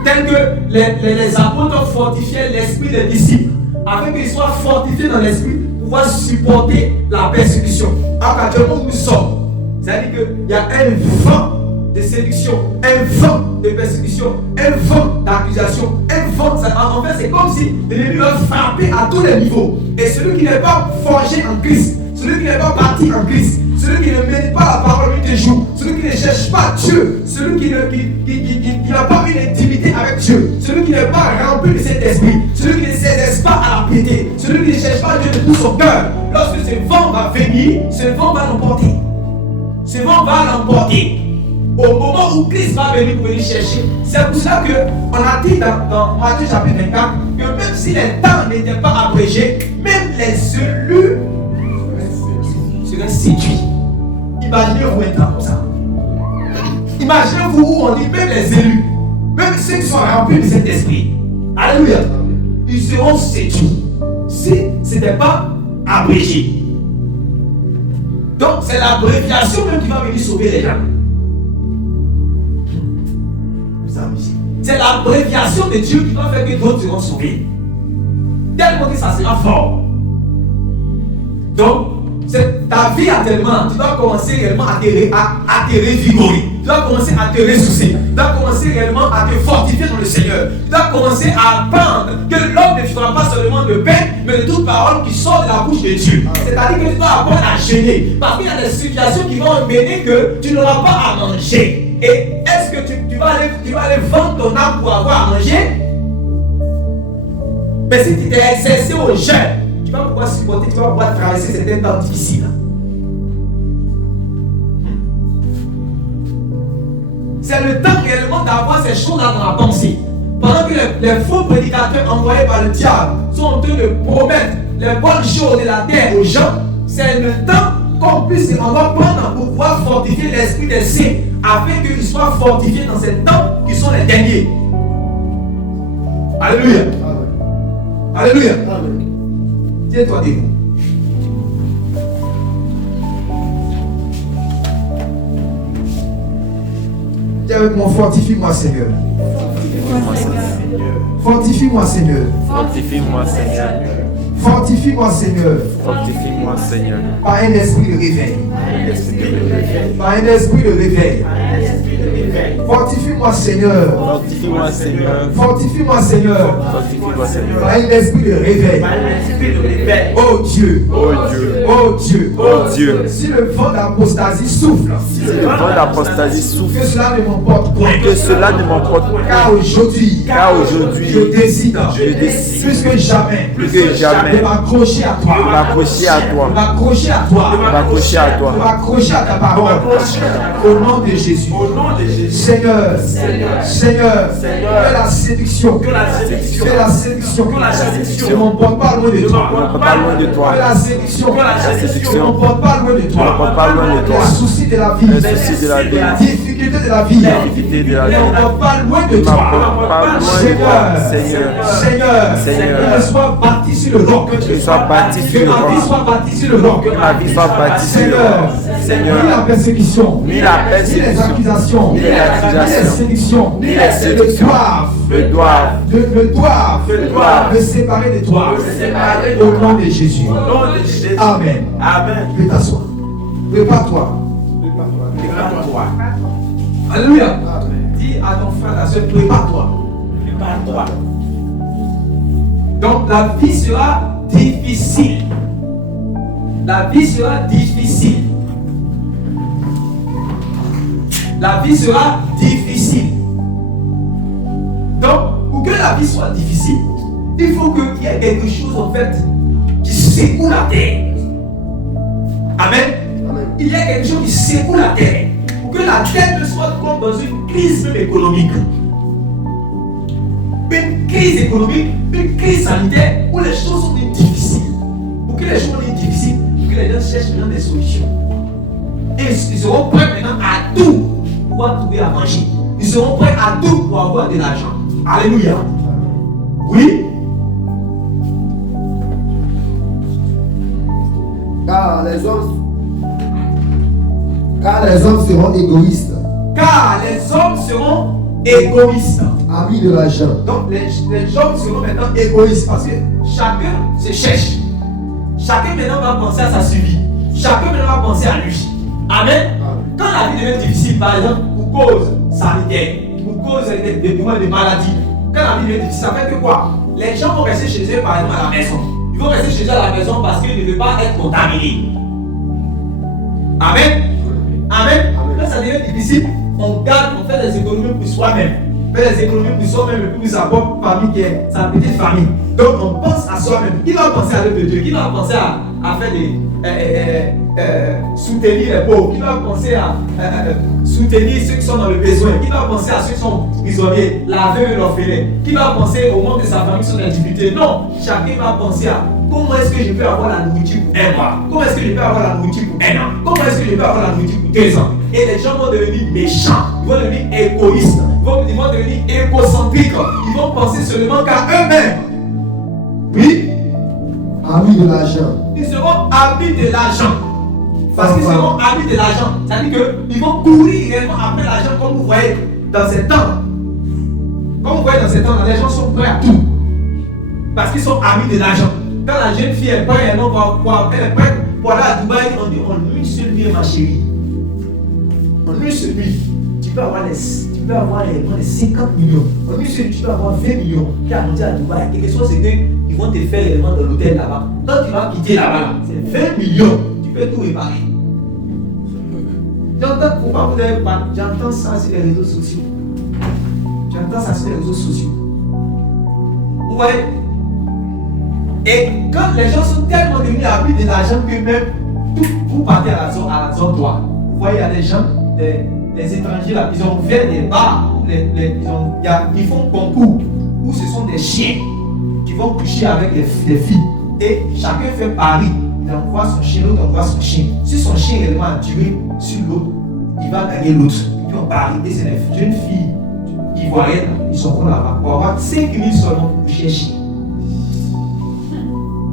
Tel que les apôtres fortifiaient l'esprit des disciples afin qu'ils soient fortifiés dans l'esprit pour pouvoir supporter la persécution. Alors qu'actuellement nous sommes, c'est-à-dire qu'il y a un vent de séduction, un vent de persécution, un vent d'accusation, un vent. En fait, c'est comme si l'ennemi va frapper à tous les niveaux. Et celui qui n'est pas forgé en Christ, celui qui n'est pas bâti en Christ, celui qui ne médite pas la parole nuit et jour, celui qui ne cherche pas Dieu, celui qui n'a pas une intimité avec Dieu, celui qui n'est pas rempli de cet esprit, celui qui ne s'exerce pas à la piété, celui qui ne cherche pas Dieu de tout son cœur, lorsque ce vent va venir, ce vent va l'emporter. Ce vent va l'emporter. Au moment où Christ va venir pour venir chercher, c'est pour cela qu'on a dit dans Matthieu chapitre 24 que même si les temps n'étaient pas abrégés, même les élus seraient séduits. Imaginez-vous un temps comme ça. Imaginez-vous où on dit même les élus, même ceux qui sont remplis de cet esprit. Alléluia. Ils seront séduits si ce n'était pas abrégé. Donc c'est l'abréviation même qui va venir sauver les gens. C'est l'abréviation de Dieu qui va faire que d'autres seront sauvés. Tellement que ça sera fort. Donc, ta vie actuellement, tu dois commencer réellement à te revigorer. Tu dois commencer à te ressourcer. Tu dois commencer réellement à te fortifier dans le Seigneur. Tu dois commencer à apprendre que l'homme ne fera pas seulement de pain, mais de toute parole qui sort de la bouche de Dieu. C'est-à-dire que tu dois apprendre à jeûner. Parce qu'il y a des situations qui vont mener que tu n'auras pas à manger. Et est-ce que tu vas aller vendre ton âme pour avoir à manger? Mais si tu t'es exercé au jeûne, tu vas pouvoir supporter, tu vas pouvoir traverser certains temps difficiles. C'est le temps réellement d'avoir ces choses-là dans la pensée. Pendant que les faux prédicateurs envoyés par le diable sont en train de promettre les bonnes choses de la terre aux gens, c'est le temps qu'on puisse, on va prendre pour pouvoir fortifier l'esprit des saints, afin qu'ils soient fortifiés dans ces temps qui sont les derniers. Alléluia. Alléluia. Tiens-toi debout. Dis avec moi, fortifie-moi Seigneur. Fortifie-moi Seigneur. Fortifie-moi, Seigneur. Fortifie-moi Seigneur. Fortifie-moi, Seigneur. Par un esprit de réveil. Par un esprit de réveil. Fortifie-moi Seigneur. Fortifie-moi, Seigneur. Fortifie-moi Seigneur. Fortifie-moi, Seigneur. Par un esprit de réveil. Oh Dieu. Oh Dieu. Oh Dieu. Oh Dieu. Si le vent d'apostasie souffle, Si le vent d'apostasie souffle, que cela ne m'emporte point. que cela ne m'emporte point. Car aujourd'hui, je décide, plus que jamais, jamais, de m'accrocher à toi. de m'accrocher à toi. De m'accrocher à toi. De m'accrocher à toi. De m'accrocher à ta parole. Au nom de Jésus. Seigneur, que la séduction, que la séduction ne m'emporte pas loin de toi. Pas loin de toi. Que la séduction séduction ne m'emporte pas loin de toi. m'emporte pas loin de toi. Les soucis de la vie, Les soucis de la vie. les difficultés de la vie, difficultés de la vie. ne m'emporte pas loin de Ne toi. m'emporte pas loin de toi. Seigneur, Seigneur. que je sois bâti sur le roc. Que je sois bâti sur Que le ma vie roc. soit bâtie sur le roc. Que ma vie soit bâtie sur le roc. Seigneur, ni la persécution, Ni la ni les persécution, accusations, ni les accusations, ni les séductions, ni les séductions ne doivent me séparer de toi. Au nom de Jésus. Amen. Peux t'asseoir. Prépare-toi. Alléluia. Dis à ton frère, à ta soeur, prépare-toi. Donc la vie sera difficile. La vie sera difficile. La vie sera difficile. Donc, pour que la vie soit difficile, il faut qu'il y ait quelque chose en fait qui secoue la terre. Amen. Il y a quelque chose qui secoue la terre. Pour que la terre ne soit comme dans une crise même économique. Une crise économique, une crise sanitaire où les choses sont difficiles. Pour que les choses soient difficiles, pour que les gens cherchent maintenant des solutions. Et ils seront prêts maintenant à tout pour pouvoir trouver à manger. Ils seront prêts à tout pour avoir de l'argent. Alléluia. Oui. Car les hommes seront égoïstes, Car les hommes seront égoïstes. amis de l'argent. Donc les hommes seront maintenant égoïstes parce que chacun se cherche. Chacun maintenant va penser à sa survie. Chacun maintenant va penser à lui. Amen. Quand la vie devient difficile, par exemple, pour cause sanitaire, pour cause de maladies, quand la vie devient difficile, ça fait que quoi? Les gens vont rester chez eux, par exemple, à la maison. Ils vont rester chez eux à la maison parce qu'ils ne veulent pas être contaminés. Amen. Amen. Quand ça devient difficile, on garde, on fait des économies pour soi-même. On fait des économies pour soi-même et pour sa propre famille qui est sa petite famille. Donc on pense à soi-même. Qui va penser à l'œuvre de Dieu? Qui va penser à faire des soutenir les pauvres? Qui va penser à soutenir ceux qui sont dans le besoin? Qui va penser à ceux qui sont prisonniers, la veuve et l'orphelin? Qui va penser aux membres de sa famille qui sont dans la difficulté? Non, chacun va penser à comment est-ce que je peux avoir la nourriture pour un mois? Comment est-ce que je peux avoir la nourriture pour un an? Comment est-ce que je peux avoir la nourriture pour 2 ans? Et les gens vont devenir méchants, ils vont devenir égoïstes, ils vont devenir égocentriques, ils vont penser seulement qu'à eux-mêmes. Oui? Amis de l'argent. Ils seront amis de l'argent. Parce qu'ils seront amis de l'argent. C'est-à-dire qu'ils vont courir réellement après l'argent comme vous voyez dans ces temps. Comme vous voyez dans ces temps, les gens sont prêts à tout. Parce qu'ils sont amis de l'argent. Quand la jeune fille est prête, elle est prête pour aller à Dubaï, on dit en une seule nuit, ma chérie. En une seule nuit, tu peux avoir les 50 millions. En une seule nuit, tu peux avoir 20 millions. Tu as monté à Dubaï. Quelque chose, c'est qu'ils vont te faire réellement dans l'hôtel là-bas. Quand tu vas quitter là-bas, c'est 20 millions. Tu peux tout réparer. J'entends pourquoi vous n'avez pas. J'entends ça sur les réseaux sociaux. J'entends ça sur les réseaux sociaux. Vous voyez? Et quand les gens sont tellement devenus amis de l'argent que même vous partez à la zone droite. Vous voyez, il y a des gens, les étrangers là, ils ont ouvert des bars, ils font concours où ce sont des chiens qui vont coucher avec les filles. Et chacun fait pari il envoie son chien, l'autre envoie son chien. Si son chien réellement a duré sur l'autre, il va gagner l'autre. Et puis on va arriver, c'est les jeunes filles ivoiriennes, ils sont là-bas pour avoir 5 000 seulement pour coucher un chien.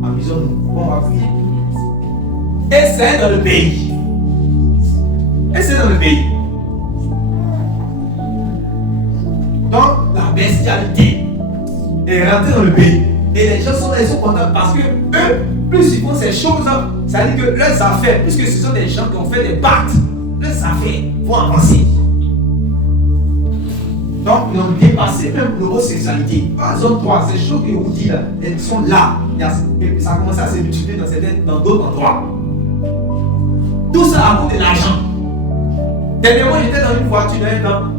Amusons-nous, on va prier. Et c'est dans le pays. Donc, la bestialité est rentrée dans le pays. Et les gens sont contents parce que eux, plus ils font ces choses, ça veut dire que leurs affaires, puisque ce sont des gens qui ont fait des pactes, leurs affaires vont avancer. Donc, ils ont dépassé même l'homosexualité. Par exemple, ces choses que vous dites là, elles sont là. Ça a commencé à se multiplier dans d'autres endroits. Tout ça à cause de l'argent. Dernièrement, j'étais dans une voiture,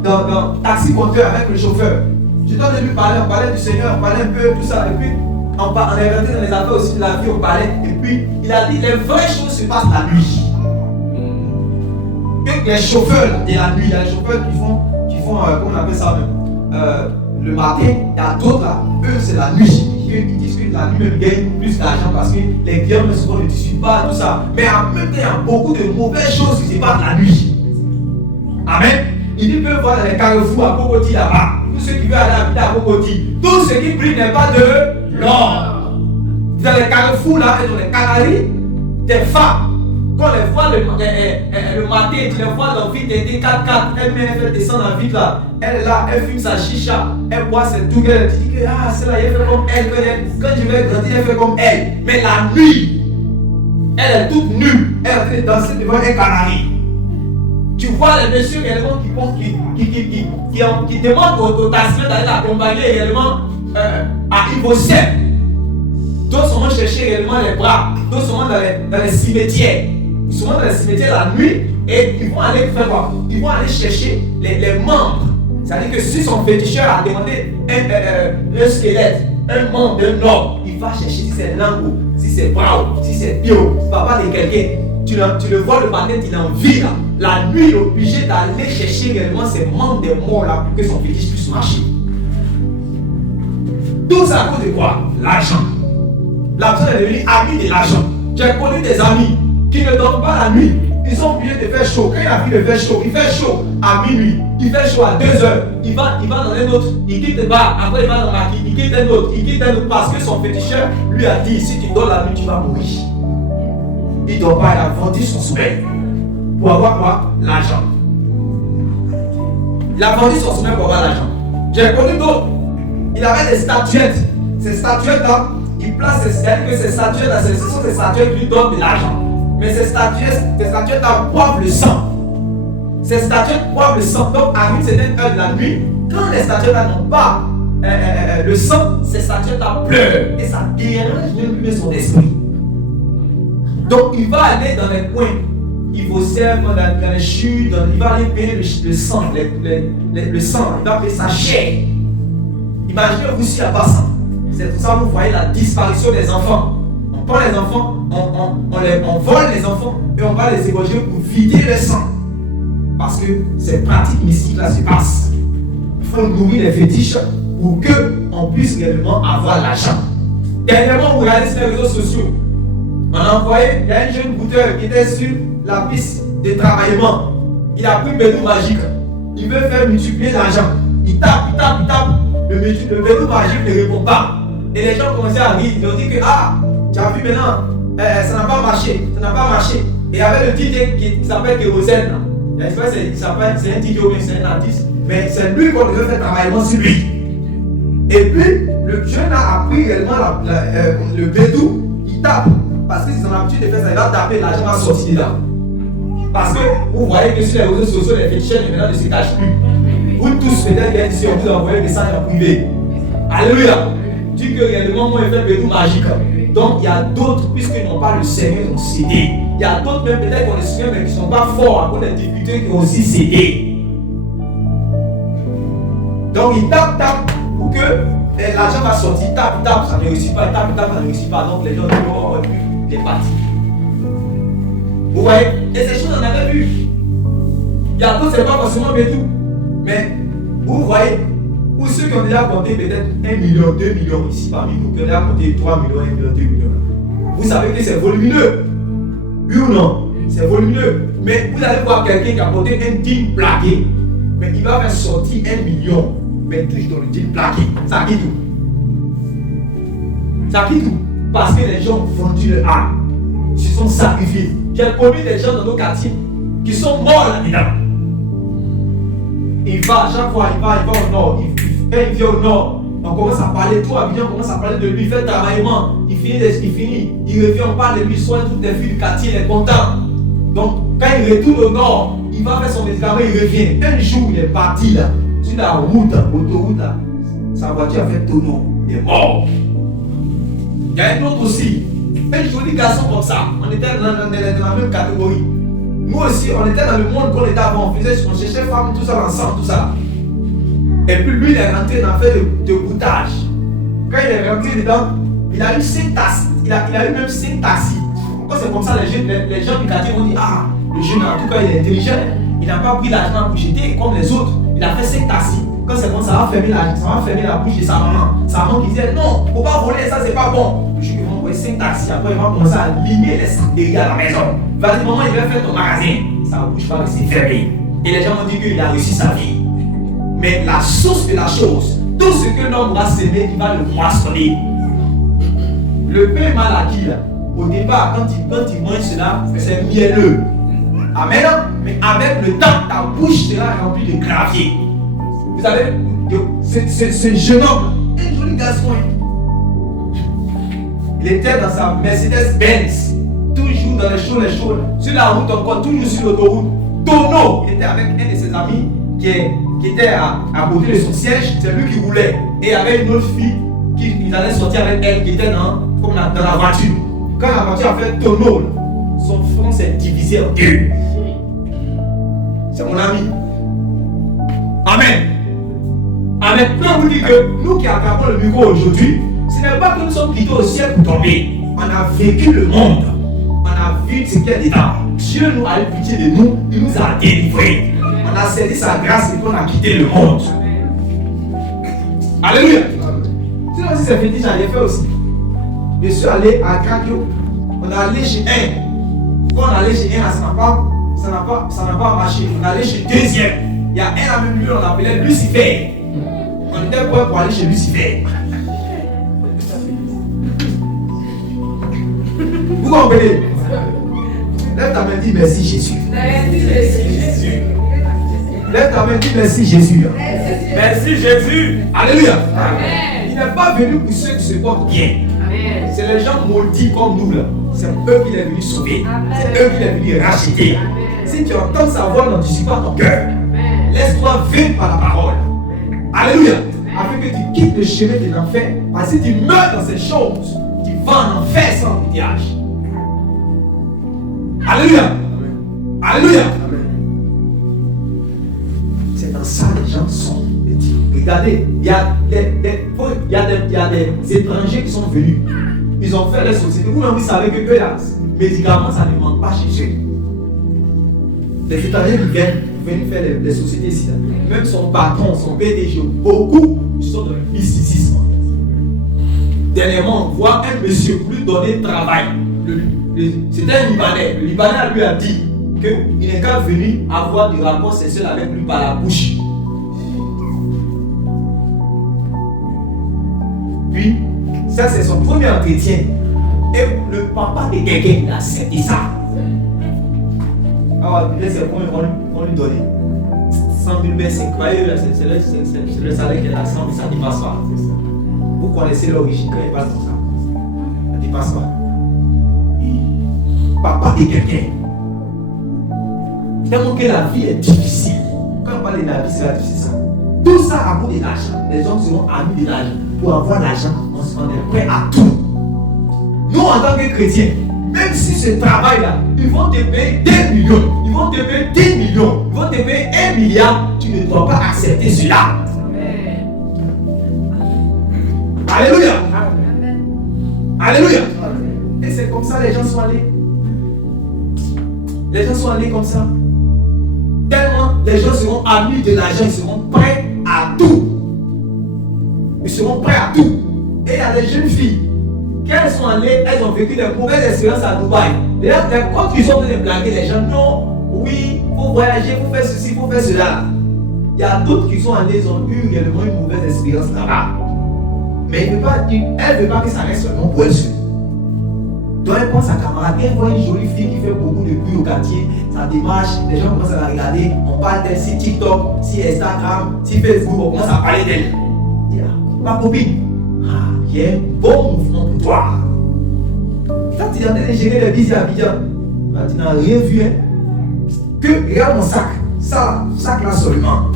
dans taxi-compteur avec le chauffeur. J'étais en train de lui parler, on parlait du Seigneur, on parlait un peu tout ça. Et puis, on est rentré dans les affaires aussi de la vie, on parlait. Et puis, il a dit les vraies choses se passent la nuit. Que les chauffeurs de la nuit, il y a les chauffeurs qui font comment on appelle ça même, le matin, il y a d'autres là, eux c'est la nuit. Ils disent que la nuit même gagne plus d'argent parce que les clients souvent ne te suivent pas, tout ça. Mais en même temps, il y a beaucoup de mauvaises choses qui se passent la nuit. Amen. Ils peuvent voir dans les carrefours à Bogoti là-bas. Tous ceux qui veulent aller habiter à Bogoti. Tout ce qui brille n'est pas de l'or. Dans les carrefours là, et dans les canaries, des femmes. Quand on les voit le matin, tu les vois dans vite des 4x4, elle descend dans vite là. Elle est là, elle fume sa chicha, elle boit ses tout, elle dit que celle-là, elle fait comme elle. Quand je vais grandir, elle fait comme elle. Mais la nuit, elle est toute nue, elle est en train de danser devant un canari. Tu vois les messieurs réellement qui demandent au taxi d'aller l'accompagner réellement à Ivocet. D'autres sont chercher réellement les bras, d'autres sont dans les cimetières. Souvent dans les cimetières la nuit, et ils vont aller faire quoi? Ils vont aller chercher les membres. C'est-à-dire que si son féticheur a demandé un squelette, un membre d'un homme, il va chercher si c'est langue, si c'est bras, si c'est pied, papa de quelqu'un. Tu le vois le matin, il est en vie là. La nuit, il est obligé d'aller chercher réellement ces membres des morts là pour que son fétiche puisse marcher. Tout ça à cause de quoi? L'argent. La personne est devenue amie de l'argent. J'ai connu des amis qui ne dorment pas la nuit. Ils sont obligés de faire chaud. Quand il a vu de faire chaud, il fait chaud à minuit. Il fait chaud à 2 heures. Il va dans un autre. Il quitte le bar. Après, il va dans la maquille. Il quitte un autre. Il quitte un autre parce que son féticheur lui a dit si tu dors la nuit, tu vas mourir. Il ne dort pas. Il a vendu son sommeil. Pour avoir quoi? L'argent. Il a vendu son sommeil pour avoir l'argent. J'ai connu d'autres. Il avait des statuettes. Ces statuettes-là, il place c'est-à-dire que ces statuettes-là, ce sont des statuettes qui lui donnent de l'argent. Mais ces statuettes-là boivent le sang. Ces statuettes boivent le sang. Donc, à une certaine heure de la nuit, quand les statuettes-là n'ont pas le sang, ces statuettes-là pleurent. Et ça dérange même plus son esprit. Donc, il va aller dans les coins. Il va servir dans les chutes. Il va aller payer le sang. Le sang. Il va payer sa chair. Imaginez-vous s'il n'y a pas ça. C'est pour ça que vous voyez la disparition des enfants. On prend les enfants, on vole les enfants et on va les égorger pour vider le sang. Parce que ces pratiques mystiques là se passent. Il faut nourrir les fétiches pour qu'on puisse réellement avoir l'argent. Dernièrement, vous regardez sur les réseaux sociaux. On a envoyé, il y a un jeune goûteur qui était sur la piste de travaillement. Il a pris le bédou magique. Il veut faire multiplier l'argent. Il tape. Le bédou magique ne répond pas. Et les gens commençaient à rire. Ils ont dit que tu as vu maintenant, ça n'a pas marché. Et il y avait le DJ qui s'appelle Kérosène. C'est un DJ ou c'est un artiste. Mais c'est lui qu'on devait faire travaillement sur lui. Et puis, le jeune a appris réellement le bédou. Il tape. Parce que c'est son habitude de faire ça. Il va taper, l'argent va sortir dedans. Parce que vous voyez que sur les réseaux sociaux, les féticheurs maintenant ne se cachent plus. Vous tous, peut-être, ici, on vous a envoyé des messages en privé. Alléluia. Dis que réellement, moi, je fais bédou magique. Donc, il y a d'autres, puisqu'ils n'ont pas le Seigneur, ils ont cédé. Il y a d'autres, même peut-être qu'on est Seigneur, mais qui ne sont pas forts à cause des difficultés, qui ont aussi cédé. Donc, ils tapent pour que l'argent va sortir. Tape, ça ne réussit pas. Tape, ça ne réussit pas. Donc, les gens disent, oh, il est parti. Vous voyez? Et ces choses, on avait vu. Il y a d'autres, ce n'est pas forcément bédou. Mais, vous voyez, pour ceux qui ont déjà compté peut-être 1 million, 2 millions ici parmi nous, qui ont déjà compté 3 millions, 1 million, 2 millions. Vous savez que c'est volumineux. Oui ou non? C'est volumineux. Mais vous allez voir quelqu'un qui a porté un jean plaqué. Mais il va faire sortir 1 million. Mais toujours dans le jean plaqué. Ça quitte tout. Ça quitte tout. Parce que les gens ont vendu leur âme. Ils se sont sacrifiés. J'ai connu des gens dans nos quartiers qui sont morts là-dedans. Il va, chaque fois, il va au nord. Quand il vient au nord, on commence à parler, tout Abidjan commence à parler de lui, il fait le travaillement, il finit, il revient, on parle de lui, soit toutes les filles du quartier, il est content. Donc, quand il retourne au nord, il va faire son médicament, il revient. Un jour, il est parti là, sur la route, l'autoroute là, sa voiture a fait tonneau, il est mort. Il y a un autre aussi, un joli garçon comme ça, on était dans la même catégorie. Nous aussi, on était dans le monde qu'on était avant, on cherchait femmes, tout ça ensemble, tout ça. Et puis lui, il est rentré dans l'affaire de goûtage. Quand il est rentré dedans, il a eu 5 taxis. Il a eu même 5 taxis. Quand c'est comme ça, les gens du quartier vont dire, ah, le jeune, en tout cas, il est intelligent. Il n'a pas pris l'argent pour jeter comme les autres. Il a fait 5 taxis. Quand c'est comme ça, ça va fermer la bouche de sa maman. Sa maman qui disait, non, faut pas voler, ça c'est pas bon. Le jour ils vont envoyer 5 taxis. Après, ils vont commencer à limer les sacs derrière la maison. Il va dire, maman, il va faire ton magasin. Sa bouche va rester fermée. Et les gens vont dire qu'il a réussi sa vie. Mais la source de la chose, tout ce que l'homme va s'aimer, il va le moissonner. Le pain mal acquis, là, au départ, quand il mange cela, c'est mielleux. Amen. Mais avec le temps, ta bouche sera remplie de gravier. Vous savez, ce jeune homme, un joli garçon, il était dans sa Mercedes-Benz, toujours dans les chauds, sur la route encore, toujours sur l'autoroute. Tonneau, il était avec un de ses amis qui était à côté de son siège, c'est lui qui roulait. Et il y avait une autre fille qui allait sortir avec elle, qui était dans la voiture. Quand la voiture a fait tonneau, son front s'est divisé en deux. C'est mon ami. Amen. Amen. Puis on vous dit que nous qui attrapons le micro aujourd'hui, ce n'est pas que nous sommes quittés au ciel pour tomber. On a vécu le monde. On a vu ce qu'il y a dedans. Dieu nous a eu pitié de nous, il nous a délivrés. On a saisi sa grâce et qu'on a quitté le monde. Alléluia. Sinon, si c'est fétiche, j'en ai fait aussi. Je suis allé à Krakio. On est allé chez un. Quand on est allé chez un, ça n'a pas marché. On est allé chez deuxième. Il y a un à même lieu, on l'appelait Lucifer. On était prêts pour aller chez Lucifer. Vous comprenez? Lève ta main, dis merci Jésus. Lève ta main, dis merci Jésus. Merci Jésus. Alléluia. Amen. Il n'est pas venu pour ceux qui se portent bien. Amen. C'est les gens maudits comme nous là. C'est eux qu'il est venu sauver. Amen. C'est eux qu'il est venu racheter. Amen. Si tu entends sa voix, n'anticipe pas ton cœur. Laisse-toi vaincre par la parole. Amen. Alléluia. Afin que tu quittes le chemin de l'enfer. Parce que tu meurs dans ces choses. Tu vas en enfer sans pitiage. Alléluia. Amen. Alléluia. Amen. C'est dans ça les gens sont petits. Regardez, il y a des étrangers qui sont venus. Ils ont fait les sociétés. Vous-même, vous savez que eux, là, médicaments, ça ne manque pas chez eux. Les étrangers qui viennent faire les sociétés ici. Là. Même son patron, son PDG, beaucoup sont dans le mysticisme. Dernièrement, on voit un monsieur pour lui donner travail. C'était un Libanais. Le Libanais lui a dit qu'il n'est qu'à venir avoir des rapports sexuels avec lui par la bouche. Puis, ça c'est son premier entretien. Et le papa de quelqu'un, il a accepté ça. Alors, peut-être c'est combien on lui donner 100 000 c'est incroyable, c'est le salaire qu'il a, 100 000, ça ne dépasse pas. Vous connaissez l'origine quand il passe comme ça. Ça ne dépasse pas. Papa de quelqu'un. Tellement que la vie est difficile. Quand on parle de la vie, c'est la difficile. Tout ça à cause de l'argent. Les gens seront amis de l'argent. Pour avoir l'argent, on est prêt à tout. Nous, en tant que chrétiens, même si ce travail-là, ils vont te payer 2 millions, ils vont te payer 10 millions, ils vont te payer 1 milliard, tu ne dois pas accepter cela. Amen. Alléluia. Amen. Alléluia. Et c'est comme ça les gens sont allés. Les gens sont allés comme ça. Tellement les gens seront amis de l'argent, ils seront prêts à tout. Ils seront prêts à tout. Et il y a des jeunes filles. quand elles sont allées, elles ont vécu des mauvaises expériences à Dubaï. D'ailleurs, quand ils sont venus blaguer les gens, non, oui, il faut voyager, il faut faire ceci, il faut faire cela. Il y a d'autres qui sont allés, ils ont eu réellement une mauvaise expérience là-bas. Mais elle ne veut pas que ça reste seulement pour elle seule. Donc elle prend sa camarade, elle voit une jolie fille qui fait beaucoup de bruit au quartier, ça démarche, les gens commencent à la regarder, on parle d'elle sur TikTok, sur Instagram, sur Facebook, on commence à parler d'elle. Il dit, ma copine, il y a un bon mouvement pour toi. Quand tu es en train de gérer les bisous à Abidjan, tu n'as rien vu, hein. Que regarde mon sac, ça, sac là seulement.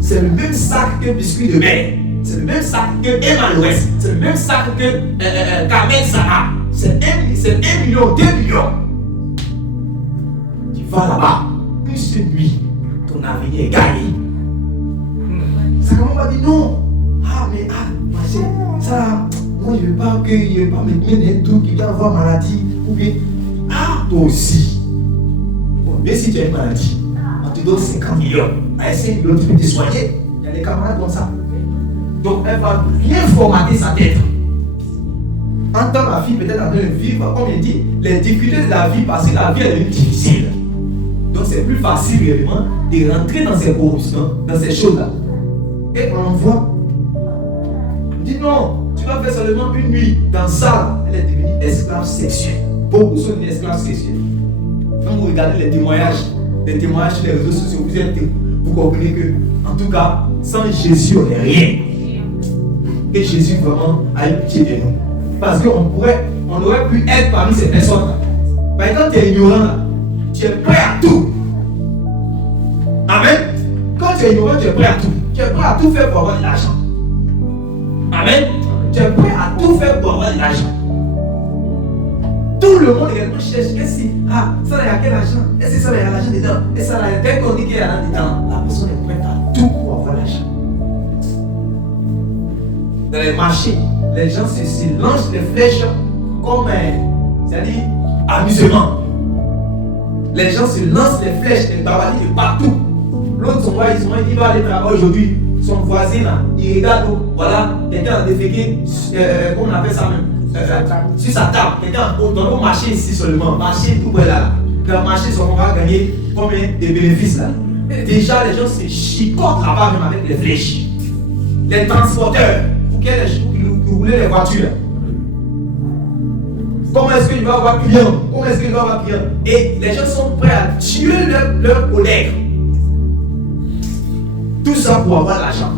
C'est le même sac que biscuit de mer. C'est le même sac que Emma l'Ouest. C'est le même sac que Carmen Sarah. C'est 1 million, 2 millions. Tu vas là-bas, une seule nuit, ton avenir est gagné. Ça commence à dire non. Ça, moi je ne veux pas que il ne va pas me donner des trucs qui vont avoir maladie. Ou bien, toi aussi. Bon, mais si tu as une maladie, on te donne 50 millions. Avec 5 millions, tu peux te soigner. Il y a des camarades comme ça. Donc elle va bien formater sa tête. En tant que ma fille peut-être en train de vivre, comme il dit, les difficultés de la vie, parce que la vie elle est difficile. Donc c'est plus facile réellement de rentrer dans ces corruptions, dans ces choses-là. Et on voit. Dit non, tu vas faire seulement une nuit dans ça. Elle est devenue esclave sexuelle. Beaucoup sont devenus esclaves sexuels. Quand vous regardez les témoignages sur les réseaux sociaux, vous comprenez que, en tout cas, sans Jésus, on n'est rien. Et Jésus vraiment a eu pitié de nous. Parce qu'on aurait pu être parmi ces personnes-là. Par exemple, tu es ignorant là, tu es prêt à tout. Amen. Quand tu es ignorant, tu es prêt à tout. Tu es prêt à tout faire pour avoir de l'argent. Amen. Tu es prêt à tout faire pour avoir de l'argent. Tout le monde également cherche. Est-ce que ça il y a quel argent? Est-ce que ça il y a l'argent dedans? Et ça il y a tel qu'on dit qu'il y a l'argent dedans. La personne est prête à tout pour avoir l'argent. Dans les marchés, les gens se lancent des flèches comme c'est-à-dire amusement. Les gens se lancent des flèches, des bavardis de partout. L'autre, il va aller travailler aujourd'hui. Son voisin là, il regarde, voilà, quelqu'un a déféqué, comment on appelle ça même, sur sa table. Quelqu'un dans le marché ici seulement, marché tout près là. Dans le marché, on va gagner combien de bénéfices là. Déjà, les gens se chicotent là-bas même avec les flèches. Les transporteurs, qui roulaient les voitures. Comment est-ce qu'il va avoir client? Et les gens sont prêts à tuer leurs collègues. Tout ça pour avoir l'argent.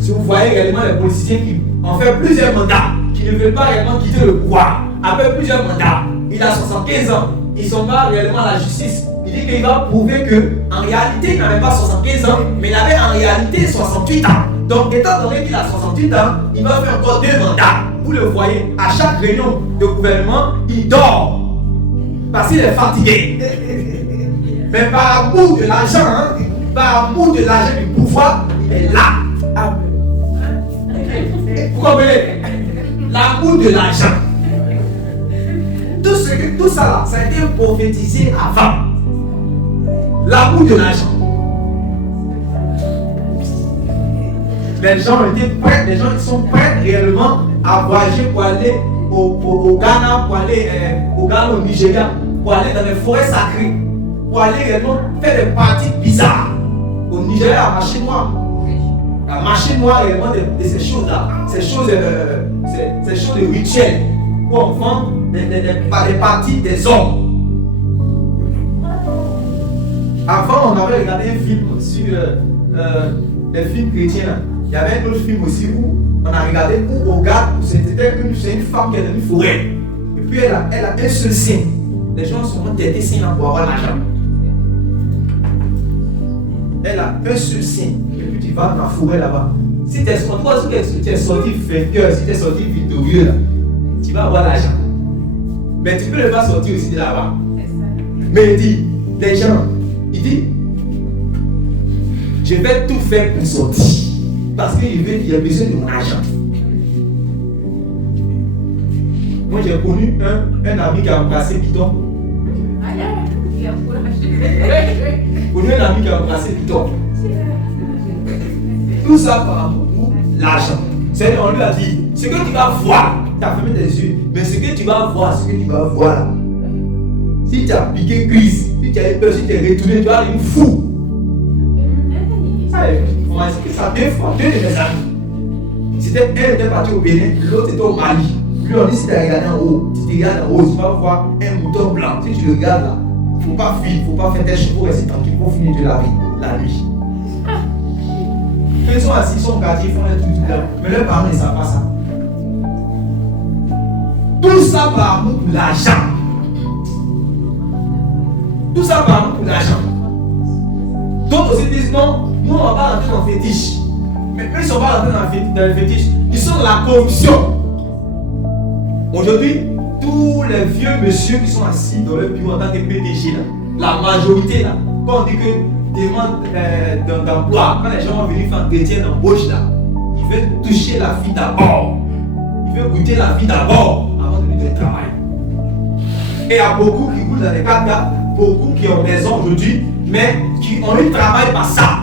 Si vous voyez réellement les politiciens qui ont fait plusieurs mandats, qui ne veulent pas réellement quitter le pouvoir, après plusieurs mandats, il a 75 ans, ils ne sont pas réellement à la justice. Il dit qu'il va prouver qu'en réalité, il n'avait pas 75 ans, mais il avait en réalité 68 ans. Donc, étant donné qu'il a 68 ans, il va faire encore 2 mandats. Vous le voyez, à chaque réunion de gouvernement, il dort. Parce qu'il est fatigué. Mais par amour de l'argent, par amour de l'argent du pouvoir, il est là. Vous comprenez? L'amour de l'argent. Tout ça là, ça a été prophétisé avant. L'amour de l'argent. Les gens étaient prêts, les gens sont prêts réellement à voyager pour aller au Ghana, pour aller au Nigeria, pour aller dans les forêts sacrées, pour aller réellement faire des parties bizarres. Au Nigeria, à marché noir. À marché noir réellement de ces choses-là, ces choses de rituels, où on vend des parties des hommes. Avant, on avait regardé un film sur les films chrétiens là. Il y avait un autre film aussi où on a regardé où on regarde, c'était une femme qui est dans une forêt. Et puis elle a un seul sein. Les gens sont têtés sains pour avoir l'argent. Elle a un seul sein. Et puis tu vas dans la forêt là-bas. Si tu es sorti vainqueur, si tu es sorti victorieux là, tu vas avoir l'argent. Mais tu peux ne pas sortir aussi de là-bas. Mais il dit, les gens, il dit, je vais tout faire pour sortir. Parce qu'il a besoin de mon argent. Moi j'ai connu un ami qui a embrassé Python. Connu un ami qui a embrassé Python. Tout ça par amour pour l'argent. C'est-à-dire on lui a dit, ce que tu vas voir, tu as fermé tes yeux. Mais ce que tu vas voir, ce que tu vas voir là. Si tu as piqué crise, si tu as eu peur, si tu es retourné, tu vas devenir fou. On m'a dit que ça 2 fois, 2 de mes amis. C'était un était parti au Bénin, l'autre était au Mali. Lui on dit si tu as regardé en haut, si tu regardes en haut, tu vas voir un mouton blanc. Si tu le regardes là, il ne faut pas fuir, il ne faut pas faire tes chevaux, rester tranquille pour finir de la vie, la nuit. Ils sont assis, ils sont au quartier, ils font un truc là. Mais leurs parents ne savent pas ça. Tout ça par amour pour l'argent. Tout ça par amour pour l'argent. D'autres aussi disent non, nous on ne va pas rentrer dans le fétiche. Mais eux ils ne sont pas rentrés dans le fétiche. Ils sont dans la corruption. Aujourd'hui, tous les vieux messieurs qui sont assis dans leur bureau en tant que PDG, là, la majorité, là, quand on dit que demande d'emploi, quand les gens vont venir faire un entretien d'embauche, là, ils veulent toucher la fille d'abord. Ils veulent goûter la vie d'abord avant de lui donner le travail. Et il y a beaucoup qui roulent dans les 4x4, beaucoup qui ont maison aujourd'hui, mais qui ont eu travail par ça.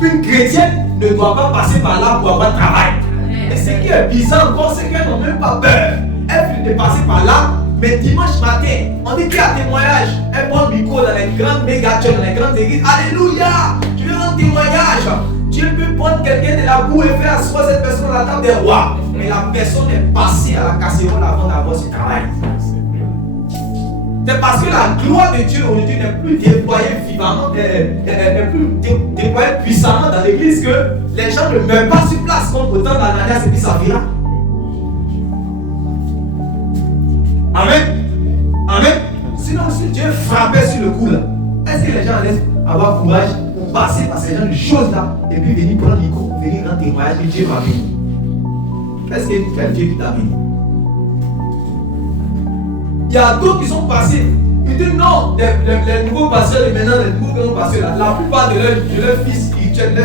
Une chrétienne ne doit pas passer par là pour avoir travail. Et ce qui est bizarre encore, c'est qu'elles n'ont même pas peur. Elles viennent de passer par là, mais dimanche matin, on dit qu'il y a témoignage. Elles prennent le micro dans les grandes méga churches, dans les grandes églises. Alléluia! Tu veux rendre témoignage. Dieu peut prendre quelqu'un de la boue et faire asseoir cette personne à la table des rois. Mais la personne est passée à la casserole avant d'avoir ce travail. C'est parce que la gloire de Dieu aujourd'hui n'est plus déployée vivamment, n'est plus déployée puissamment dans l'église que les gens ne meurent pas sur place comme autant d'Ananias et puis Saphira. Amen. Amen. Sinon, si Dieu frappait sur le coup là, est-ce que les gens allaient avoir courage pour passer par ces gens de choses là et puis venir prendre le micro, venir rendre témoignage que Dieu va venir? Est-ce que c'est Dieu qui t'a béni? Il y a d'autres qui sont passés. Ils disent non, les nouveaux pasteurs et maintenant les nouveaux grands pasteurs là, la plupart de leurs fils spirituels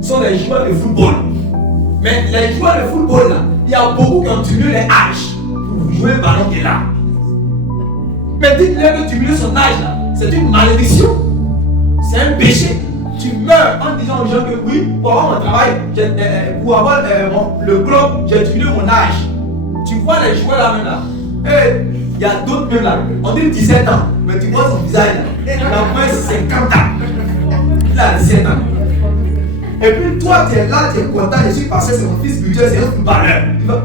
sont les joueurs de football. Mais les joueurs de football là, il y a beaucoup qui ont diminué les âges pour jouer le ballon qui est là. Mais dites-leur que diminuer son âge là, c'est une malédiction. C'est un péché. Tu meurs en disant aux gens que oui, pour avoir mon travail, pour avoir le club, j'ai diminué mon âge. Tu vois les joueurs là même là. Il y a d'autres même là. On dit 17 ans, mais tu vois son visage là. Et la moins 50 ans. Il a 17 ans. Et puis toi, tu es là, tu es content, je suis passé, c'est mon fils spirituel, c'est un footballeur.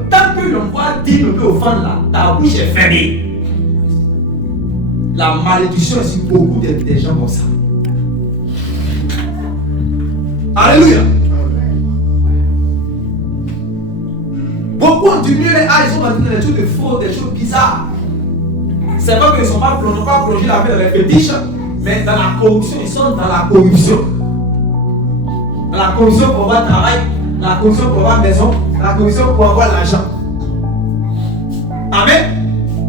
Tant que l'envoi dit ne peut offendre là, ta bouche est fermée. La malédiction est sur beaucoup des gens comme ça. Alléluia. Beaucoup ont diminué les âges, ils sont dans des choses de faux, des choses bizarres. C'est pas qu'ils n'ont pas plongé la vie dans les fétiches, mais dans la corruption, ils sont dans la corruption. Dans la corruption pour avoir travail, dans la corruption pour avoir maison, dans la corruption pour avoir l'argent. Amen.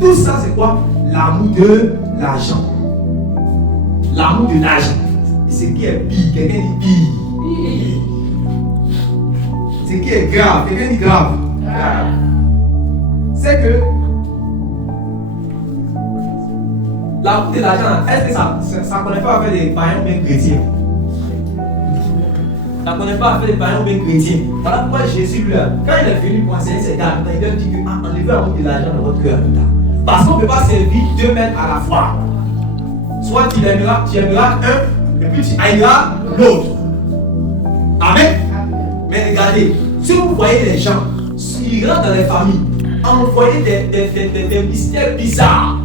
Tout ça c'est quoi? L'amour de l'argent. L'amour de l'argent. Et ce qui est pire, quelqu'un dit pire. Ce qui est grave, quelqu'un dit grave. C'est que l'amour de l'argent, est-ce que ça ne connaît pas à faire des païens bien chrétiens? Ça ne connaît pas à faire des païens bien chrétiens. Voilà pourquoi Jésus, là, quand il est venu pour enseigner ses gars, il leur dit que enlevez l'amour de l'argent dans votre cœur. Parce qu'on ne peut pas servir 2 maîtres à la fois. Soit tu aimeras un et puis tu haïras l'autre. Amen. Mais regardez, si vous voyez les gens, ils rentrent dans les familles, envoyer des mystères bizarres,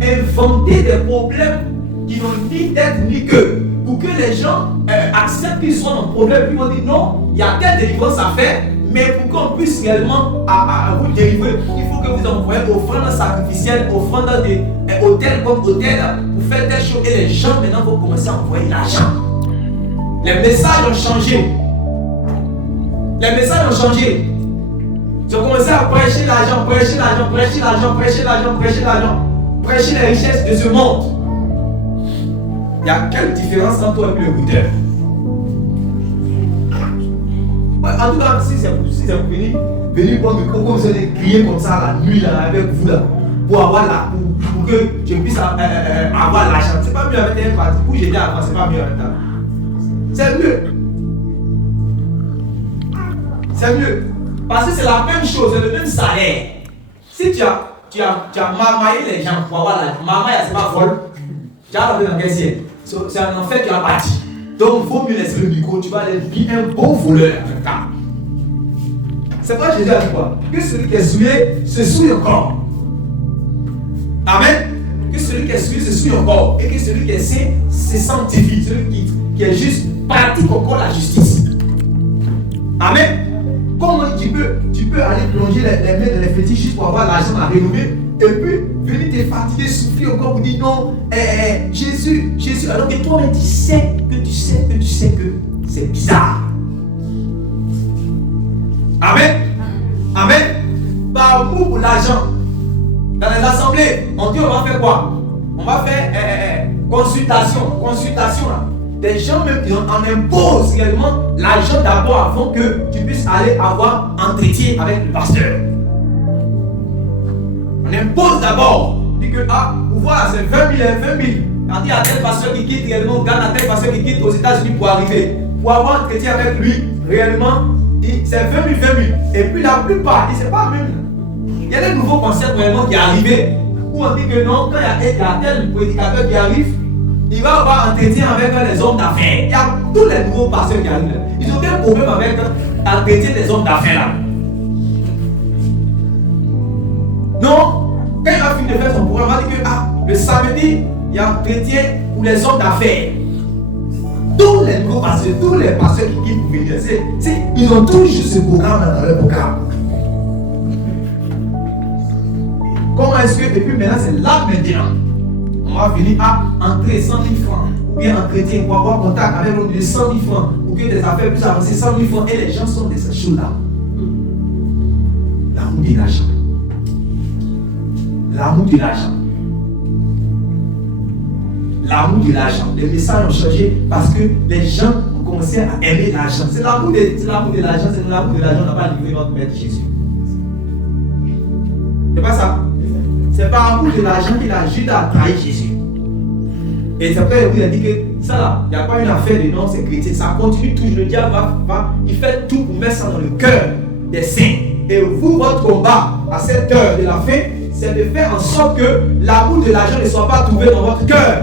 inventer des problèmes qui n'ont ni tête ni queue, pour que les gens acceptent qu'ils sont en problème, puis ils vont dire non, il y a telle délivrance à faire, mais pour qu'on puisse réellement vous délivrer, il faut que vous envoyez offrande sacrificielle, offrande hôtel comme hôtel, pour faire telle chose, et les gens maintenant vont commencer à envoyer l'argent. Les messages ont changé. Les messages ont changé. Ils ont commencé à prêcher l'argent, prêcher l'argent, prêcher l'argent, prêcher l'argent, prêcher l'argent, prêcher les richesses de ce monde. Il y a quelle différence entre toi et le goûteur? En tout cas, si c'est pour venir prendre le micro, comme vous allez crier comme ça la nuit là, avec vous là, pour avoir pour que je puisse avoir l'argent. C'est pas mieux avec un parti. Où j'étais avant, c'est pas mieux avec ça. C'est mieux. C'est mieux. Parce que c'est la même chose, c'est le même salaire. Si tu as marmaillé les gens pour avoir la marmaille, c'est pas folle. Tu as enlevé dans quel ciel. C'est un enfer qui a bâti. Donc, il faut mieux laisser le micro. Tu vas aller vivre un beau voleur en même temps. C'est quoi Jésus a dit quoi? Que celui qui est souillé se souille encore. Amen. Que celui qui est souillé se souille encore. Et que celui qui est saint se sanctifie. Celui qui est juste pratique encore la justice. Amen. Comment tu peux aller plonger les mains dans les fétiches juste pour avoir l'argent à rénover et puis venir te fatiguer, souffrir encore pour dire non, Jésus, alors que toi-même tu sais que c'est bizarre. Amen. Amen. Par amour pour l'argent. Dans les assemblées, on dit on va faire quoi? On va faire consultation là. Des gens même on impose réellement l'argent d'abord avant que tu puisses aller avoir entretien avec le pasteur. On impose d'abord. On dit que voilà, c'est 20 000. Quand il y a tel pasteur qui quitte réellement au Ghana, tel pasteur qui quitte aux États-Unis pour arriver, pour avoir entretien avec lui, réellement, c'est 20 000. Et puis la plupart, c'est pas même. Il y a des nouveaux concepts réellement qui arrivent où on dit que non, quand il y a tel prédicateur qui arrive, il va avoir entretien avec les hommes d'affaires. Il y a tous les nouveaux pasteurs qui arrivent. Ils ont aucun problème avec entretien des hommes d'affaires là. Non, quand il va finir de faire son programme, il va dire que le samedi, il y a entretien pour les hommes d'affaires. Tous les nouveaux pasteurs, tous les pasteurs qui quittent pour venir, ils ont tous juste ce programme dans leur programme. Comment est-ce que, et puis maintenant, c'est là maintenant. On va venir à entrer 100 000 francs, ou bien entretien pour avoir contact avec l'homme de 100 000 francs, pour que des affaires puissent avancer 100 000 francs. Et les gens sont de ces choses-là. L'amour de l'argent. L'amour de l'argent. L'amour de l'argent. Les messages ont changé parce que les gens ont commencé à aimer l'argent. C'est l'amour de l'argent, c'est l'amour de l'argent, on n'a pas livré notre Maître Jésus. C'est pas ça. C'est par amour de l'argent qu'il a Judas a trahi Jésus. Et c'est après qu'il a dit que ça là, il n'y a pas une affaire de non, c'est chrétien. Ça continue toujours. Le diable il fait tout pour mettre ça dans le cœur des saints. Et vous, votre combat à cette heure de la fin, c'est de faire en sorte que l'amour de l'argent ne soit pas trouvé dans votre cœur.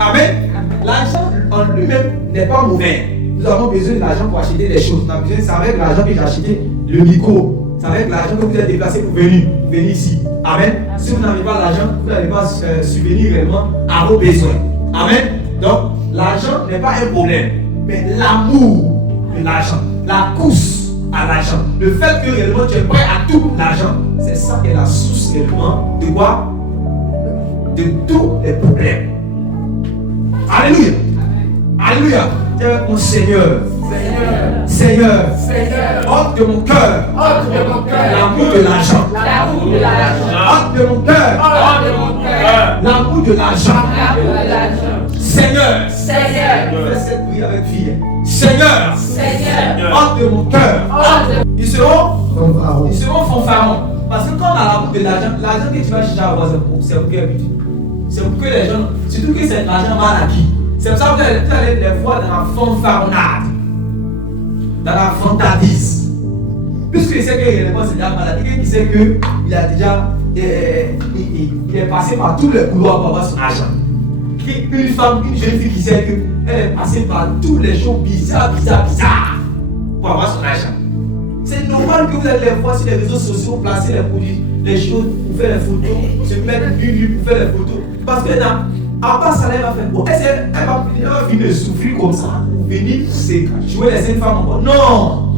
Amen. L'argent en lui-même n'est pas mauvais. Nous avons besoin de l'argent pour acheter des choses. C'est avec l'argent que j'ai acheté le micro. C'est avec l'argent que vous êtes déplacé pour venir ici. Amen. Si vous n'avez pas l'argent, vous n'allez pas subvenir réellement à vos besoins. Amen. Donc, l'argent n'est pas un problème. Mais l'amour de l'argent, la course à l'argent, le fait que réellement tu es prêt à tout pour l'argent, c'est ça qui est la source réellement de quoi? De tous les problèmes. Alléluia. Alléluia. Dieu est mon Seigneur. Seigneur, ôte de mon cœur l'amour de l'argent. Ôte de mon cœur l'amour de l'argent. Seigneur, fais cette prière avec vie. Seigneur, ôte de mon cœur. Ils seront fanfarons. Parce que quand on a l'amour de l'argent que tu vas chercher à avoir, c'est pour quel but? C'est pour que les gens, surtout que c'est l'argent mal acquis. C'est pour ça que vous allez les voir dans la fanfaronnade. Dans la fantardise. Puisqu'il sait que c'est la maladie, il sait qu'il a déjà il est passé par tous les couloirs pour avoir son argent. Une femme, une jeune fille qui sait qu'elle est passée par tous les choses bizarres pour avoir son argent. C'est normal que vous allez les voir sur les réseaux sociaux, placer les produits, les choses pour faire les photos, se mettre nu pour faire les photos. Parce que à part ça, elle va faire quoi? Elle va venir souffrir comme ça. Venir jouer les jeunes femmes en bas. Non!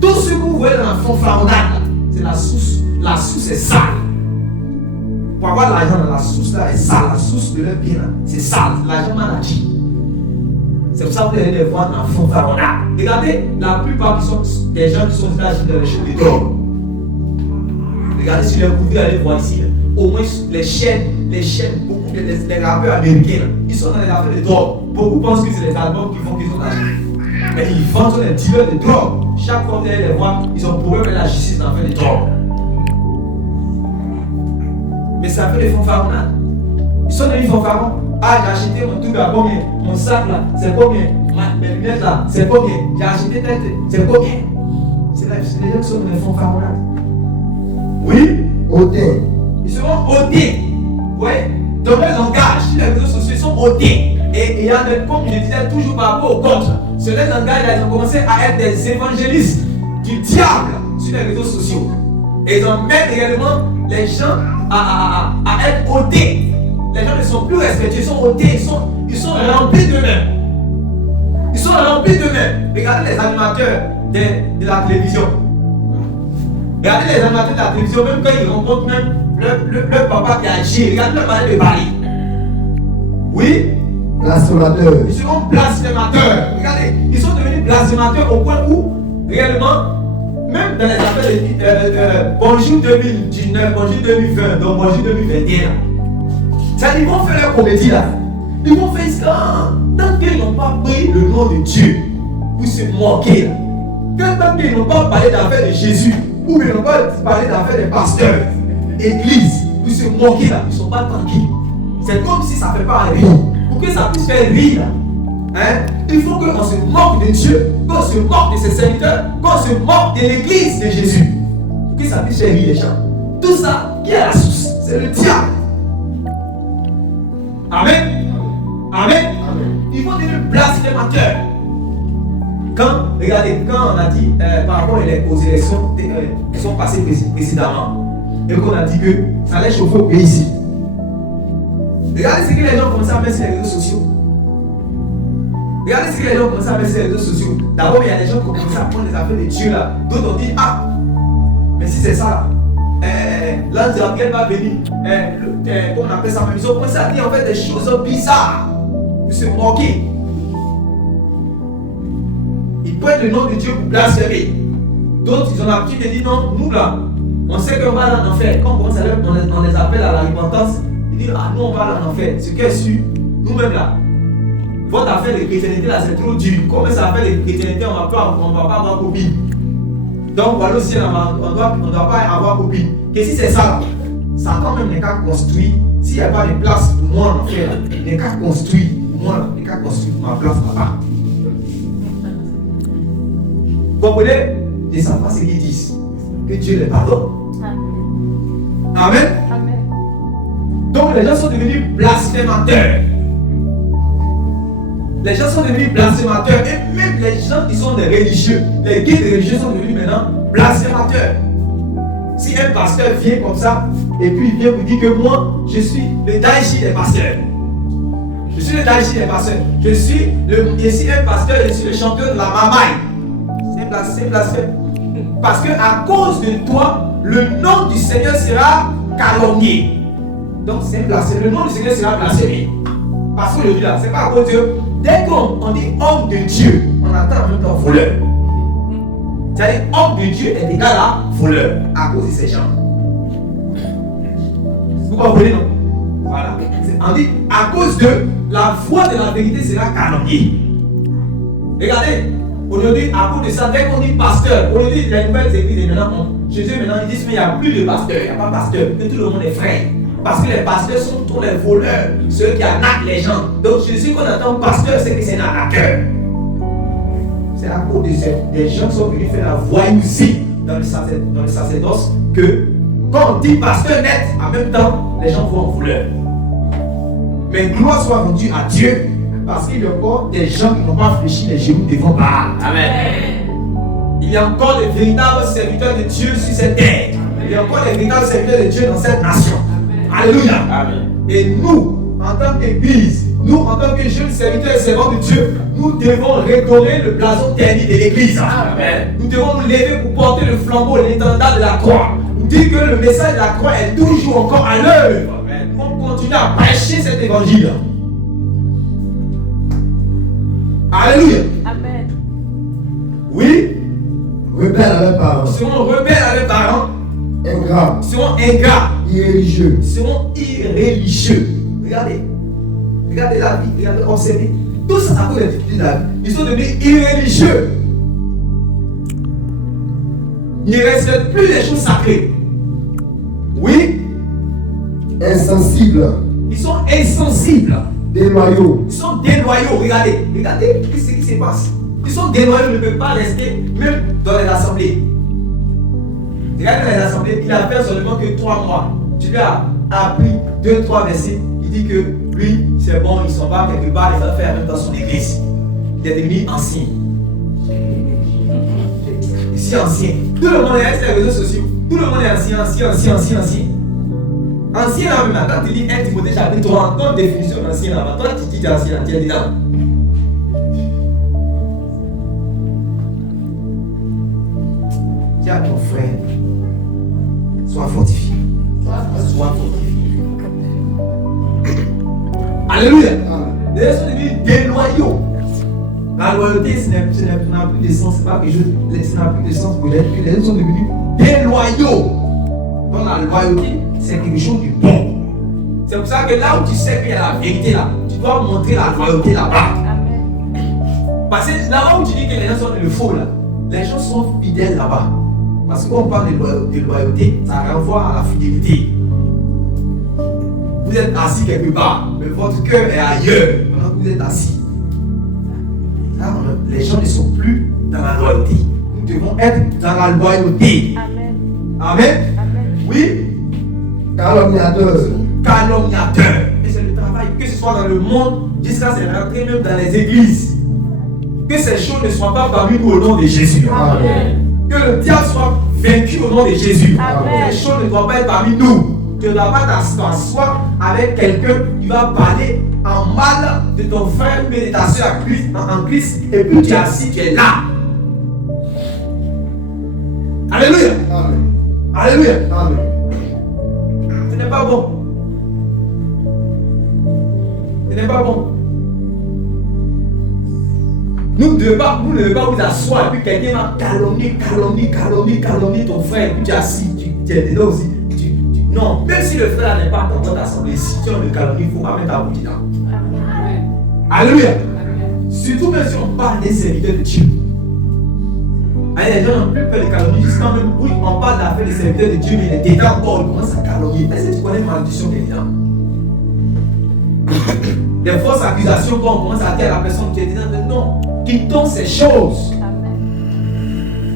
Tout ce que vous voyez dans la fanfaronnade, c'est la source. La source est sale. Pour avoir l'argent dans la source là est sale. La source de leur bien là, c'est sale. L'argent maladie. C'est pour ça que vous allez les voir dans la fanfaronnade. Regardez, la plupart des gens qui sont là dans les choses de drogue. Regardez sur les couverts, allez voir ici. Au moins les chaînes, beaucoup les rappeurs américains, ils sont dans les affaires de drogue. Beaucoup pensent que c'est les albums qui font qu'ils ont l'argent. Mais ils vendent les dealers de drogue. Chaque fois que vous allez les voir, ils ont problème avec la justice dans l'affaire de drogue. Mais c'est l'affaire des fanfaronnades. Ils sont devenus fanfarons. Ah, j'ai acheté mon truc à combien? Mon sac là, c'est combien? mes lunettes là, c'est pas bien. J'ai acheté tête, c'est pas bien. C'est les gens qui sont dans les fonds favorables. Oui. Hautain. Ils seront ôtés. Oui. Dans le langage, les réseaux sociaux sont ôtés. Et il y a des, comme je disais toujours par rapport au contre, sur les langages, ils ont commencé à être des évangélistes du diable sur les réseaux sociaux. Et ils ont même réellement les gens à être ôtés. Les gens ne sont plus respectueux, ils sont ôtés, ils sont remplis d'eux-mêmes. Ils sont remplis d'eux-mêmes. Regardez les animateurs de la télévision. Regardez les animateurs de la télévision, même quand ils rencontrent même le papa qui a agi, regardez le palais de Paris. Oui. Blasphémateur. Ils seront blasphémateurs. Regardez, ils sont devenus blasphémateurs au point où, réellement, même dans les affaires de bonjour 2019, bonjour 2020, donc bonjour 2021, ça, ils vont faire leur comédie là. Ils vont faire ça. Tant qu'ils n'ont pas pris le nom de Dieu pour se moquer là. Tant qu'ils n'ont pas parlé d'affaires de Jésus, ou ils n'ont pas parlé d'affaires des pasteurs, église, pour se moquer là, ils ne sont pas tranquilles. C'est comme si ça ne fait pas rire. Pour que ça puisse faire rire, hein, il faut qu'on se moque de Dieu, qu'on se moque de ses serviteurs, qu'on se moque de l'église de Jésus. Pour que ça puisse faire rire les gens. Tout ça, qui est la source? C'est le diable. Amen. Amen. Il faut devenir blasphémateur. Regardez, quand on a dit par rapport aux élections qui sont passées précédemment, et qu'on a dit que ça allait chauffer au pays ici. Regardez ce que les gens commencent à mettre sur les réseaux sociaux. Regardez ce que les gens commencent à mettre sur les réseaux sociaux. D'abord, il y a des gens qui commencent à prendre les affaires de Dieu là. D'autres ont dit, ah, mais si c'est ça là, l'ange Gabriel va venir. Comment on appelle ça même? Ils ont commencé à dire en fait des choses bizarres. Pour se moquer. Ils prennent le nom de Dieu pour blasphémer. D'autres, ils ont l'habitude de dire non, nous là, on sait qu'on va aller en enfer. Quand on les appelle à la repentance, ils disent, ah, nous on va aller en enfer. Ce qui est sûr, nous-mêmes là, votre affaire de chrétienté là, c'est trop dur. Comme ça affaire de chrétienté, on ne va pas avoir copine. Donc voilà aussi, on ne doit pas avoir copine. Que si c'est ça, ça quand même n'est qu'à construire. S'il n'y a pas de place pour moi en enfer, n'est qu'à construire. Moi, n'est qu'à construire ma place là-bas. Vous comprenez? Ils ne savent pas ce qu'ils disent. Que Dieu les pardonne. Amen. Amen. Donc les gens sont devenus blasphémateurs. Les gens sont devenus blasphémateurs. Et même les gens qui sont des religieux, les guides religieux sont devenus maintenant blasphémateurs. Si un pasteur vient comme ça, et puis il vient vous dire que moi, je suis le Daïchi des pasteurs. Je suis le Daïchi des pasteurs. Je suis un pasteur, je suis le chanteur de la mamaille. C'est blasphème. Parce que à cause de toi, le nom du Seigneur sera calomnié. Donc c'est blasphème. Le nom du Seigneur sera blasphémé. Parce que le là, c'est pas à cause de Dieu. Dès qu'on dit homme de Dieu, on attend en même temps voleur. C'est-à-dire homme de Dieu est égal à voleur à cause de ces gens. Vous comprenez non? Voilà. On dit à cause de la voix de la vérité sera calomniée. Regardez. Aujourd'hui, à cause de ça, dès qu'on dit pasteur, aujourd'hui, les nouvelles églises, maintenant, Jésus, maintenant, ils disent, mais il n'y a plus de pasteur, il n'y a pas de pasteur, que tout le monde est frère. Parce que les pasteurs sont tous les voleurs, ceux qui arnaquent les gens. Donc, Jésus, qu'on entend pasteur, c'est que c'est un arnaqueur. C'est à cause des gens qui sont venus faire la voyousie dans le sacerdoce que, quand on dit pasteur net, en même temps, les gens vont en voleur. Mais gloire soit rendue à Dieu. Parce qu'il y a encore des gens qui n'ont pas fléchi les genoux devant Baal. Amen. Il y a encore des véritables serviteurs de Dieu sur cette terre. Il y a encore des véritables serviteurs de Dieu dans cette nation. Amen. Alléluia. Amen. Et nous, en tant qu'église, nous, en tant que jeunes serviteurs et servants de Dieu, nous devons redorer le blason terni de l'église. Amen. Nous devons nous lever pour porter le flambeau, l'étendard de la croix. Nous dire que le message de la croix est toujours encore à l'œuvre. On continue à prêcher cet évangile. Alléluia. Amen. Oui. Rebelles à leurs parents. Ils seront rebelles à leurs parents. Ingrats. Ils seront ingrats. Irréligieux. Ils seront irréligieux. Regardez. Regardez la vie. Regardez, observez. Tout ça, à cause de la vie. Ils sont devenus irréligieux. Ils ne respectent plus les choses sacrées. Oui. Insensibles. Ils sont insensibles. Déloyaux. Ils sont déloyaux. Regardez ce qui se passe. Ils sont déloyaux, ne peuvent pas rester même dans les assemblées. Regardez dans les assemblées, il a fait seulement que 3 mois. Tu lui as appris 2-3 versets. Il dit que lui, c'est bon, il s'en va quelque part, il va faire même dans son église. Il est devenu ancien. Ici, ancien. Tout le monde est sur les réseaux sociaux. Tout le monde est ancien. Ancien là, même quand tu lis 1 Timothée chapitre 3, comme définition d'ancien là, toi tu dis ancien, tu es dedans. Dis à ton frère, sois fortifié. Sois fortifié. Alléluia. Les gens sont devenus déloyaux. La loyauté, n'a plus de sens. C'est pas quelque chose, ça n'a plus de sens pour les gens sont devenus déloyaux. Donc la loyauté, c'est quelque chose de bon. C'est pour ça que là où tu sais qu'il y a la vérité là, tu dois montrer la loyauté là-bas. Parce que là où tu dis que les gens sont le faux là, les gens sont fidèles là-bas. Parce que quand on parle de loyauté, ça renvoie à la fidélité. Vous êtes assis quelque part, mais votre cœur est ailleurs pendant que vous êtes assis. Là, les gens ne sont plus dans la loyauté. Nous devons être dans la loyauté. Amen. Amen. Oui. Calomniateur. Et c'est le travail, que ce soit dans le monde, jusqu'à se rentrer même dans les églises. Que ces choses ne soient pas parmi nous au nom de Jésus. Amen. Que le diable soit vaincu au nom de Jésus. Amen. Ces choses ne doivent pas être parmi nous. Tu ne dois pas t'asseoir avec quelqu'un qui va parler en mal de ton frère ou de ta soeur en Christ, et puis tu es assis, tu es là. Alléluia. Amen. Alléluia. Amen. Ce n'est pas bon. Ce n'est pas bon. Vous ne devez pas vous asseoir et puis quelqu'un va calomnier ton frère et puis tu es assis, tu es dedans aussi. Non, même si le frère n'est pas dans votre assemblée, si tu le calomnie, il ne faut pas mettre ta bouche dedans. Alléluia. Surtout même si on parle des serviteurs de Dieu. Les gens n'ont plus peur de calomnie, jusqu'à même oui, on parle d'affaires des serviteurs de Dieu, mais les dedans encore, ils commencent à calomnier. Est-ce que tu connais la malédiction des dedans? Des fausses accusations quand on commence à dire à la personne qui est dedans, non, quittons ces choses.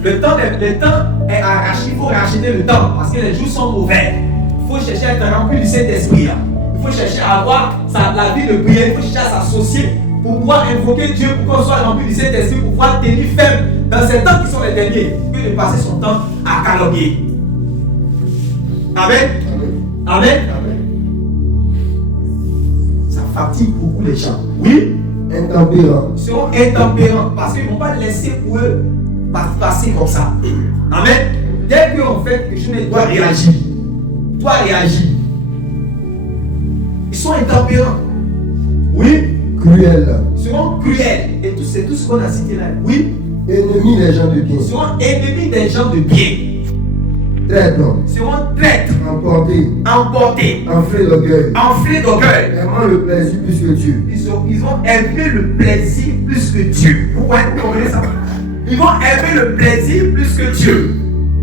Le temps est arraché, il faut racheter le temps parce que les jours sont mauvais. Il faut chercher à être rempli du Saint-Esprit. Il faut chercher à avoir la vie de prière, il faut chercher à s'associer pour pouvoir invoquer Dieu, pour qu'on soit rempli du Saint-Esprit, pour pouvoir tenir ferme dans ces temps qui sont les derniers, que de passer son temps à calomnier. Amen. Amen. Ça fatigue beaucoup les gens. Oui. Intempérants. Ils seront intempérants parce qu'ils ne vont pas laisser pour eux passer comme ça. Amen. Dès qu'on fait quelque chose, il doit réagir. Il doit réagir. Ils sont intempérants. Oui. Cruels. Ils seront cruels. Et c'est tout ce qu'on a cité là. Oui. Ennemis des gens de bien. Ils seront ennemis des gens de bien. Traîtres. Ils seront traîtres. Emportés. Enflés d'orgueil. Aimant le plaisir plus que Dieu. Ils vont aimer le plaisir plus que Dieu. Pourquoi vous comprenez ça? Ils vont aimer le plaisir plus que Dieu.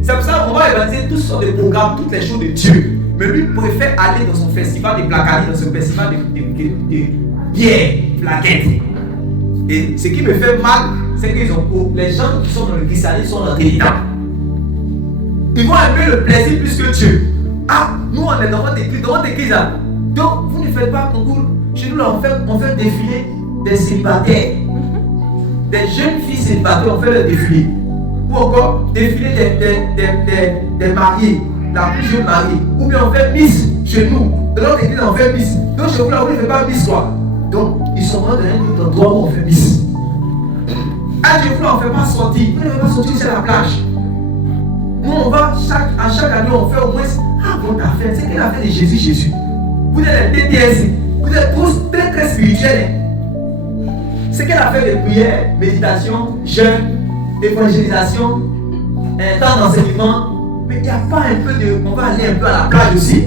C'est pour ça qu'on va évangéliser tous sur les programmes, toutes les choses de Dieu. Mais lui préfère aller dans son festival de placards, dans son festival de bière, plaquettes. Et ce qui me fait mal, c'est que les gens qui sont dans le christianisme sont rentrés dedans. Ils vont aimer le plaisir plus que Dieu. Ah, nous on est dans votre église là. Donc vous ne faites pas concours. Chez nous là on fait défiler des célibataires. Des jeunes filles célibataires, on fait le défilé. Ou encore défiler des mariés, la plus jeune mariée. Ou bien on fait Miss chez nous. Dans notre église on fait Miss. Donc chez vous là vous ne faites pas Miss quoi. Donc ils sont dans un endroit où on fait Miss. À chez vous là on ne fait pas sortir. Vous ne faites pas sortir sur la plage. Nous on va à chaque année on fait au moins votre affaire. C'est quelle affaire de Jésus. Vous êtes les TTS. Vous êtes tous très très spirituels. C'est qu'elle a fait de prière, méditation, jeûne, évangélisation, un temps d'enseignement. Mais il n'y a pas un peu de. On va aller un peu à la plage aussi.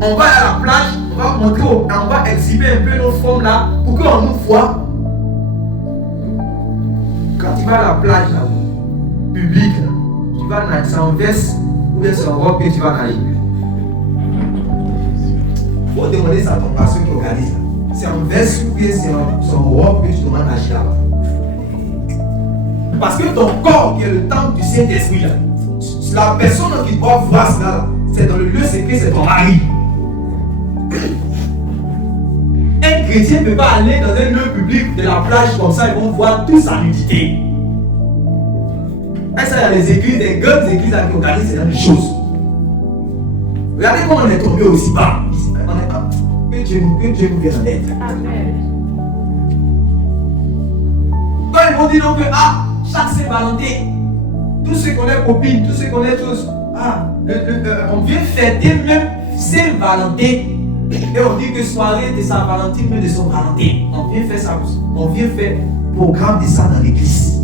On va à la plage, on va montrer, on va exhiber un peu nos formes là pour qu'on nous voit. Quand tu vas à la plage là, publique, là, tu vas nager sans veste ou bien sans robe que tu vas nager. Il faut demander ça à ton pasteur qui organise là. c'est en veste ou bien c'est en robe que tu demandes d'agir là-bas. Parce que ton corps qui est le temple du Saint-Esprit là, la personne qui doit voir cela là, c'est dans le lieu secret, c'est ton mari. Un chrétien ne peut pas aller dans un lieu public de la plage comme ça, ils vont voir toute sa nudité. Et ça, il y a des églises, des grandes églises qui organisent ces choses. Regardez comment on est tombé aussi bas. Que Dieu nous vienne en aide. Amen. Quand ils vont dire donc que chaque Saint-Valentin, tous ceux qu'on est copines, tous ceux qu'on est tous, on vient fêter même Saint-Valentin. Et on dit que soirée de Saint-Valentin, mais de son Valentin. On vient faire ça, on vient faire programme de ça dans l'église.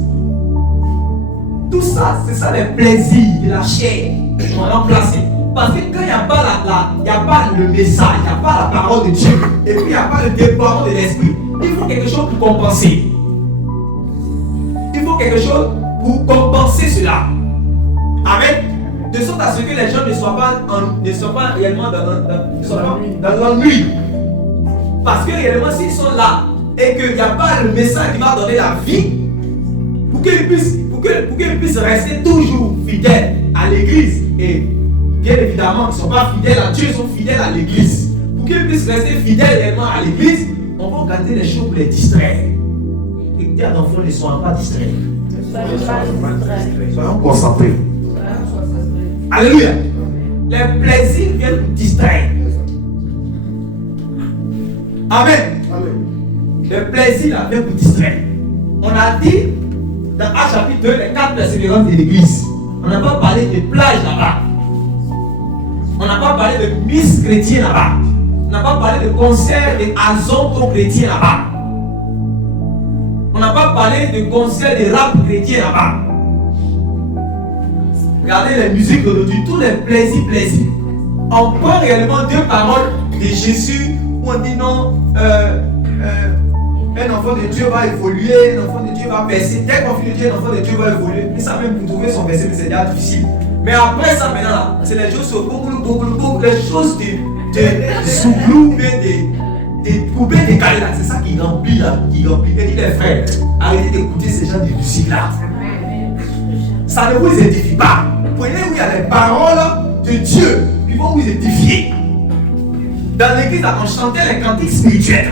Tout ça, c'est ça les plaisirs de la chair qui sont remplacés. Parce que quand il n'y a pas le message, il n'y a pas la parole de Dieu, et puis il n'y a pas le déploiement de l'esprit, il faut quelque chose pour compenser. Il faut quelque chose pour compenser cela. Amen. De sorte à ce que les gens ne soient pas réellement dans l'ennui. Parce que réellement, s'ils sont là et qu'il n'y a pas le message qui va donner la vie, pour qu'ils puissent rester toujours fidèles à l'église, et bien évidemment, ils ne sont pas fidèles à Dieu, ils sont fidèles à l'église. Pour qu'ils puissent rester fidèles réellement à l'église, on va organiser les choses pour les distraire. Et tes enfants ne soient pas distraits. Soyons concentrés. Alléluia. Les plaisirs viennent nous distraire. Amen. Les plaisirs là viennent nous distraire. On a dit dans Actes chapitre 2, les 4 persévérances de l'église. On n'a pas parlé de plage là-bas. On n'a pas parlé de miss chrétien là-bas. On n'a pas parlé de concert de azonto chrétien là-bas. On n'a pas parlé de concert de rap chrétien là-bas. Regardez les musiques d'aujourd'hui, tous les plaisirs. On prend réellement deux paroles de Jésus où on dit non, un enfant de Dieu va évoluer, un enfant de Dieu va percer. Dès qu'on finit de dire un enfant de Dieu va évoluer, mais ça même pour trouver son verset, mais c'est déjà difficile. Mais après ça maintenant là, c'est les choses sur beaucoup, les choses de souglou, des poubelles de carré là, c'est ça qui remplit là, qui remplit. Et dit les frères, arrêtez d'écouter ces gens de musique là. Ça ne vous édifie pas. Prenez où il y a les paroles de Dieu qui vont vous édifier. Dans l'église, on chantait les cantiques spirituels.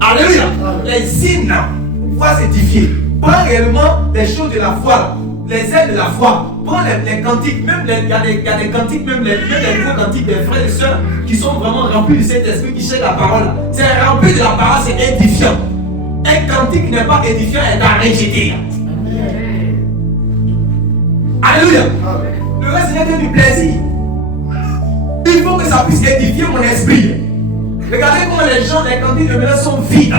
Alléluia. Les hymnes vont s'édifier. Prends réellement les choses de la foi, les ailes de la foi. Prends les cantiques, même il y a des cantiques, même les nouveaux cantiques des frères et sœurs qui sont vraiment remplis du Saint-Esprit, qui cherchent la parole. C'est rempli de la parole, c'est édifiant. Un cantique qui n'est pas édifiant est à rejeter. Alléluia. Le reste n'est que du plaisir. Il faut que ça puisse édifier mon esprit. Regardez comment les gens, les cantiques de maintenant sont vides.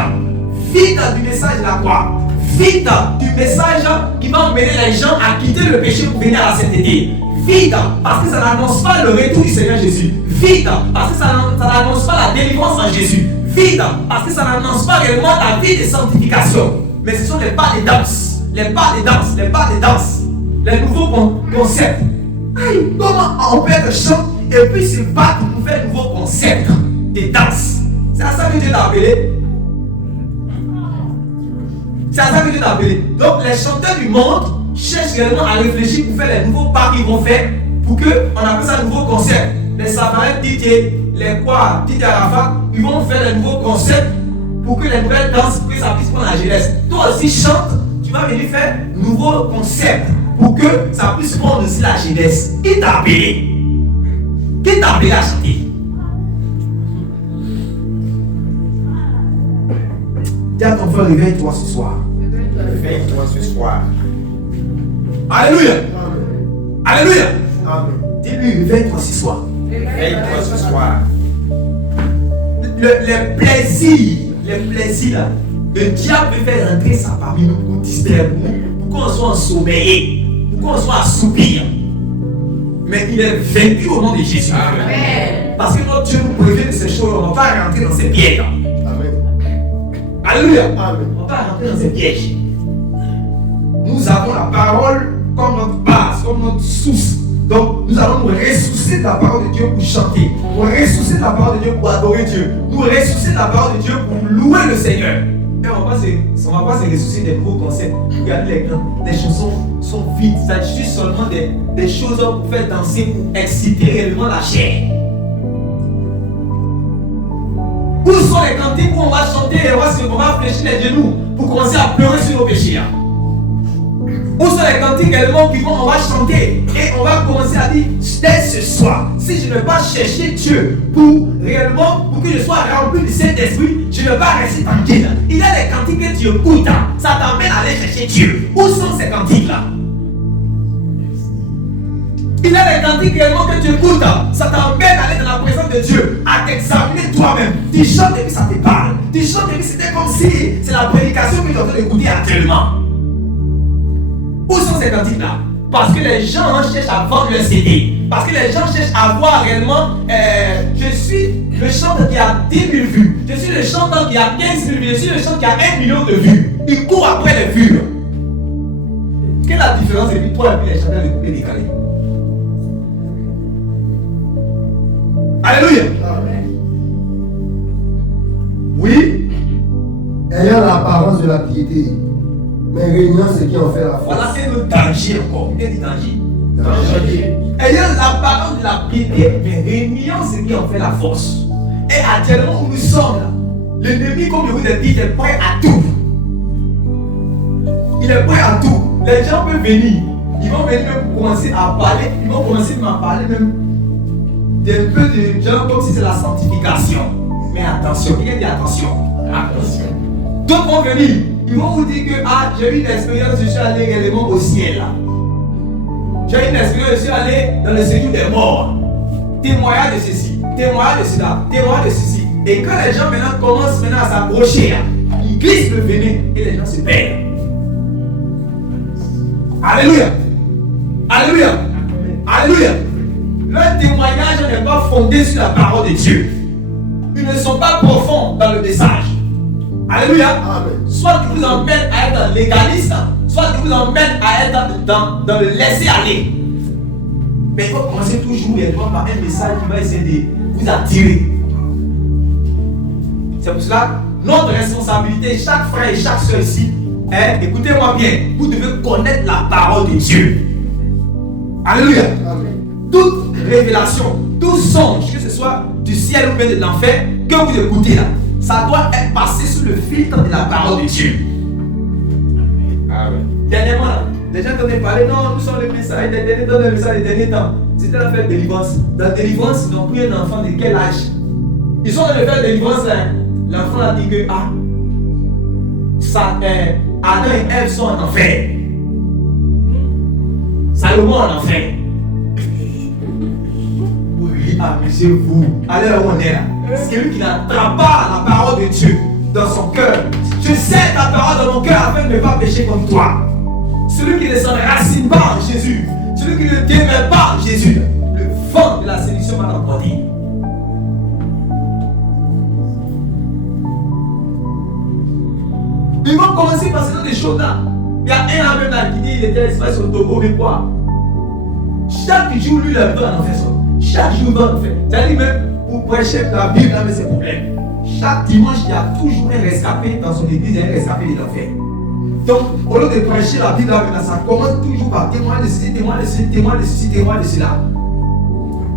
Vides du message de la croix. Vides du message qui va emmener les gens à quitter le péché pour venir à la sainteté. Vide parce que ça n'annonce pas le retour du Seigneur Jésus. Vide parce que ça n'annonce pas la délivrance en Jésus. Vide parce que ça n'annonce pas réellement la vie de sanctification. Mais ce sont les pas de danse. Les pas de danse. Les nouveaux concepts. Aïe, comment on peut être chant et puis se battre pour faire de nouveaux concepts de danse? C'est à ça que Dieu t'a appelé. C'est à ça que Dieu t'a appelé. Donc les chanteurs du monde cherchent réellement à réfléchir pour faire les nouveaux pas qu'ils vont faire pour qu'on appelle ça nouveau concept. Les Samaritains, les quoi, Didier Arafat, ils vont faire les nouveaux concepts pour que les nouvelles danses, pour que ça puisse prendre la jeunesse. Toi aussi chante, tu vas venir faire nouveaux concepts pour que ça puisse prendre aussi la jeunesse. Qui t'a appelé? Qui t'a appelé à chanter? Dis à ton frère, réveille-toi ce soir. Réveille-toi ce soir. Alléluia. Alléluia. Amen. Dis-lui, réveille-toi ce soir. Réveille-toi ce soir. Les plaisirs, le diable veut faire rentrer ça parmi nous pour distraire nous, pour qu'on soit ensommeillé, pour qu'on soit assoupir. Mais il est vaincu au nom de Jésus. Amen. Parce que notre Dieu nous prévient de ces choses, on ne va pas rentrer dans ces pièges. Amen. Alléluia. Amen. On ne va pas rentrer dans ces pièges. Nous avons la parole comme notre base, comme notre source. Donc, nous allons nous ressourcer de la parole de Dieu pour chanter. Nous ressourcer de la parole de Dieu pour adorer Dieu. Nous ressourcer de la parole de Dieu pour louer le Seigneur. Et on va pas se ressourcer des gros concepts. Regardez les chansons sont vides. Ça juste seulement des choses pour faire danser, pour exciter réellement la chair. Où sont les cantiques où on va chanter et on va fléchir les genoux pour commencer à pleurer sur nos péchés? Où sont les cantiques également qui vont, on va chanter et on va commencer à dire dès ce soir, si je ne vais pas chercher Dieu pour réellement, pour que je sois rempli du Saint-Esprit, je ne vais pas rester tranquille. Il y a des cantiques que tu écoutes, ça t'amène à aller chercher Dieu. Où sont ces cantiques-là? Il y a des cantiques également que tu écoutes, ça t'amène à aller dans la présence de Dieu, à t'examiner toi-même. Tu chantes et puis ça te parle. Tu chantes et puis c'était comme si c'est la prédication que tu es en train d'écouter actuellement. Où sont ces cantiques-là? Parce que les gens cherchent à vendre le CD. Parce que les gens cherchent à voir réellement je suis le chanteur qui a 10 000 vues. Je suis le chanteur qui a 15 000 vues. Je suis le chanteur qui a 1 million de vues. Ils courent après les vues. Quelle est la différence entre toi et puis les chanteurs de coupé décalé? Alléluia. Oui. Ayant l'apparence de la piété, mais régnant ce qui en fait la force. Voilà, c'est le danger encore. Il dit danger. Danger. Ayant l'apparence de la piété, mais régnant ce qui en fait la force. Et actuellement où nous sommes là, l'ennemi, comme je vous ai dit, il est prêt à tout. Il est prêt à tout. Les gens peuvent venir. Ils vont venir même pour commencer à parler. Ils vont commencer à parler même d'un peu de gens comme si c'est la sanctification. Mais attention, quelqu'un dit attention. Attention. D'autres vont venir. Ils vont vous dire que j'ai eu une expérience, je suis allé réellement au ciel là. J'ai eu une expérience, je suis allé dans le séjour des morts. Témoignage de ceci, témoignage de cela, témoignage de ceci. Et quand les gens maintenant commencent à s'approcher, ils glissent le venin et les gens se perdent. Alléluia. Alléluia. Alléluia. Leur témoignage n'est pas fondé sur la parole de Dieu. Ils ne sont pas profonds dans le message. Alléluia. Amen. Soit qu'ils vous emmènent à être légaliste, soit qu'ils vous emmènent à être dans le laisser aller. Mais il faut commencer toujours par un message qui va essayer de vous attirer. C'est pour cela, notre responsabilité, chaque frère et chaque soeur ici, écoutez-moi bien, vous devez connaître la parole de Dieu. Alléluia. Amen. Toute révélation, tout songe, que ce soit du ciel ou bien de l'enfer, que vous écoutez là, ça doit être passé sous le filtre de la parole de Dieu. Amen. Dernièrement, là, les gens entendaient parler, non, nous sommes le message des derniers temps, le message des derniers temps. C'était la fête de délivrance. Dans la délivrance, ils ont pris un enfant de quel âge? Ils sont dans le fait de délivrance là. L'enfant a dit que Adam et Ève sont en enfer. Salomon en enfer. Oui, amusez-vous. Allez là où on est là. C'est lui qui n'attrape pas la parole de Dieu dans son cœur. Je sais ta parole dans mon cœur afin de ne pas pécher comme toi. Celui qui ne s'enracine pas en Jésus, celui qui ne demeure pas en Jésus, le vent de la séduction va l'emporter. Ils vont commencer par ce genre de choses là. Il y a un même là qui dit il était espace au Togo, mais quoi? Chaque jour, lui, il a besoin d'en faire ça. Chaque jour, il va en faire. C'est-à-dire même pour prêcher la Bible avec ses problèmes. Chaque dimanche, il y a toujours un rescapé dans son église, il y a un rescapé de l'enfer. Donc, au lieu de prêcher la Bible avec ça commence toujours par témoin de ceci, témoin de ceci, témoin de ceci, témoin de cela.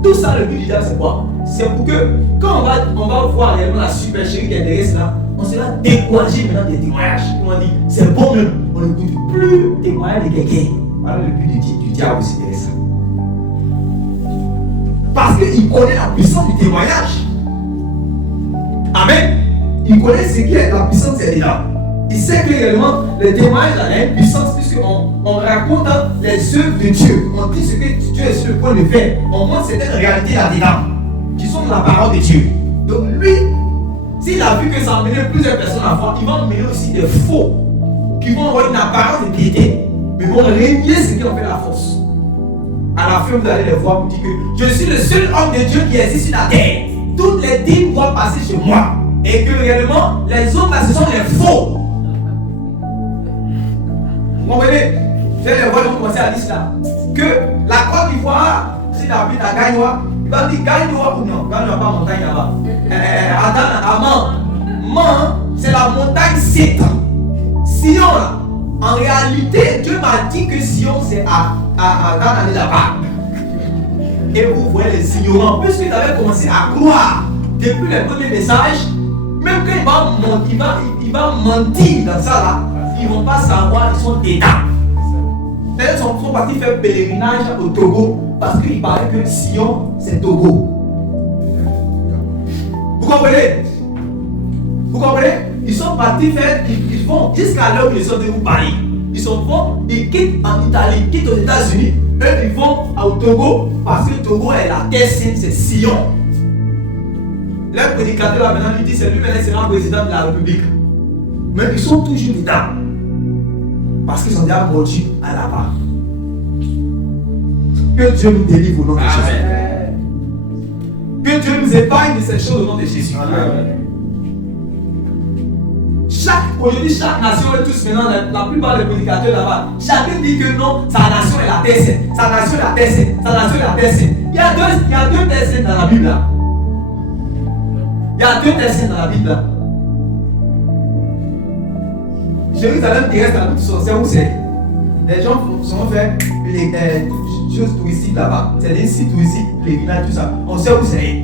Tout ça, le but du diable, c'est quoi? C'est pour que, quand on va voir réellement la supercherie qui est derrière cela, on sera découragé maintenant des témoignages. On dit, c'est bon même, on n'écoute plus le témoignage de quelqu'un. Voilà le but du diable aussi derrière ça. Parce qu'il connaît la puissance du témoignage. Amen. Il connaît ce qui est la puissance des dedans. Il sait que réellement, le témoignage a une puissance puisqu'on raconte les œuvres de Dieu. On dit ce que Dieu est sur le point de faire. On montre certaines réalités là-dedans qui sont dans la parole de Dieu. Donc lui, s'il a vu que ça a mené plusieurs personnes à foi, il va emmener aussi des faux qui vont avoir une apparence de piété, mais vont régner ce qui en fait la force. À la fin, vous allez les voir vous dire que je suis le seul homme de Dieu qui existe sur la terre. Toutes les dîmes doivent passer chez moi. Et que réellement, les autres là, ce sont les faux. Vous comprenez? Vous allez les voir, ils vont commencer à dire cela. que la Côte d'Ivoire, si David a gagné, il va dire gagne-toi ou non. Gagne-toi pas montagne là-bas. Man, c'est la montagne Satan. Sion là. En réalité, Dieu m'a dit que Sion c'est à Ghana là-bas. Et vous voyez les ignorants, puisque tu avais commencé à croire depuis les premiers messages, même quand il va mentir dans ça là, ils ne vont pas savoir, ils sont dedans. Ils sont partis faire pèlerinage au Togo parce qu'il paraît que Sion c'est Togo. Vous comprenez? Vous comprenez? Ils sont partis faire, ils vont jusqu'à l'heure où ils sont de vous parler. Ils quittent en Italie, ils quittent aux États-Unis. Eux, ils vont au Togo parce que Togo est la terre sainte, c'est Sion. Le prédicateur là maintenant lui dit c'est lui maintenant sera président de la République. Mais ils sont toujours dedans. Parce qu'ils sont déjà mordus à la part. Que Dieu nous délivre au nom de Jésus. Que Dieu nous épargne de ces choses au nom de Jésus. Amen. Aujourd'hui, chaque nation est tous maintenant, la plupart des prédicateurs là-bas, chacun dit que non, sa nation est la terre sainte, sa nation est la terre sainte, sa nation est la terre sainte. Il y a deux terres saintes dans la Bible là. Il y a deux terres saintes dans la Bible là. Jérusalem terrestre, la Bible, on sait où c'est. Les gens vont faire des choses touristiques là-bas. C'est des sites touristiques, les villages, tout ça. On sait où c'est.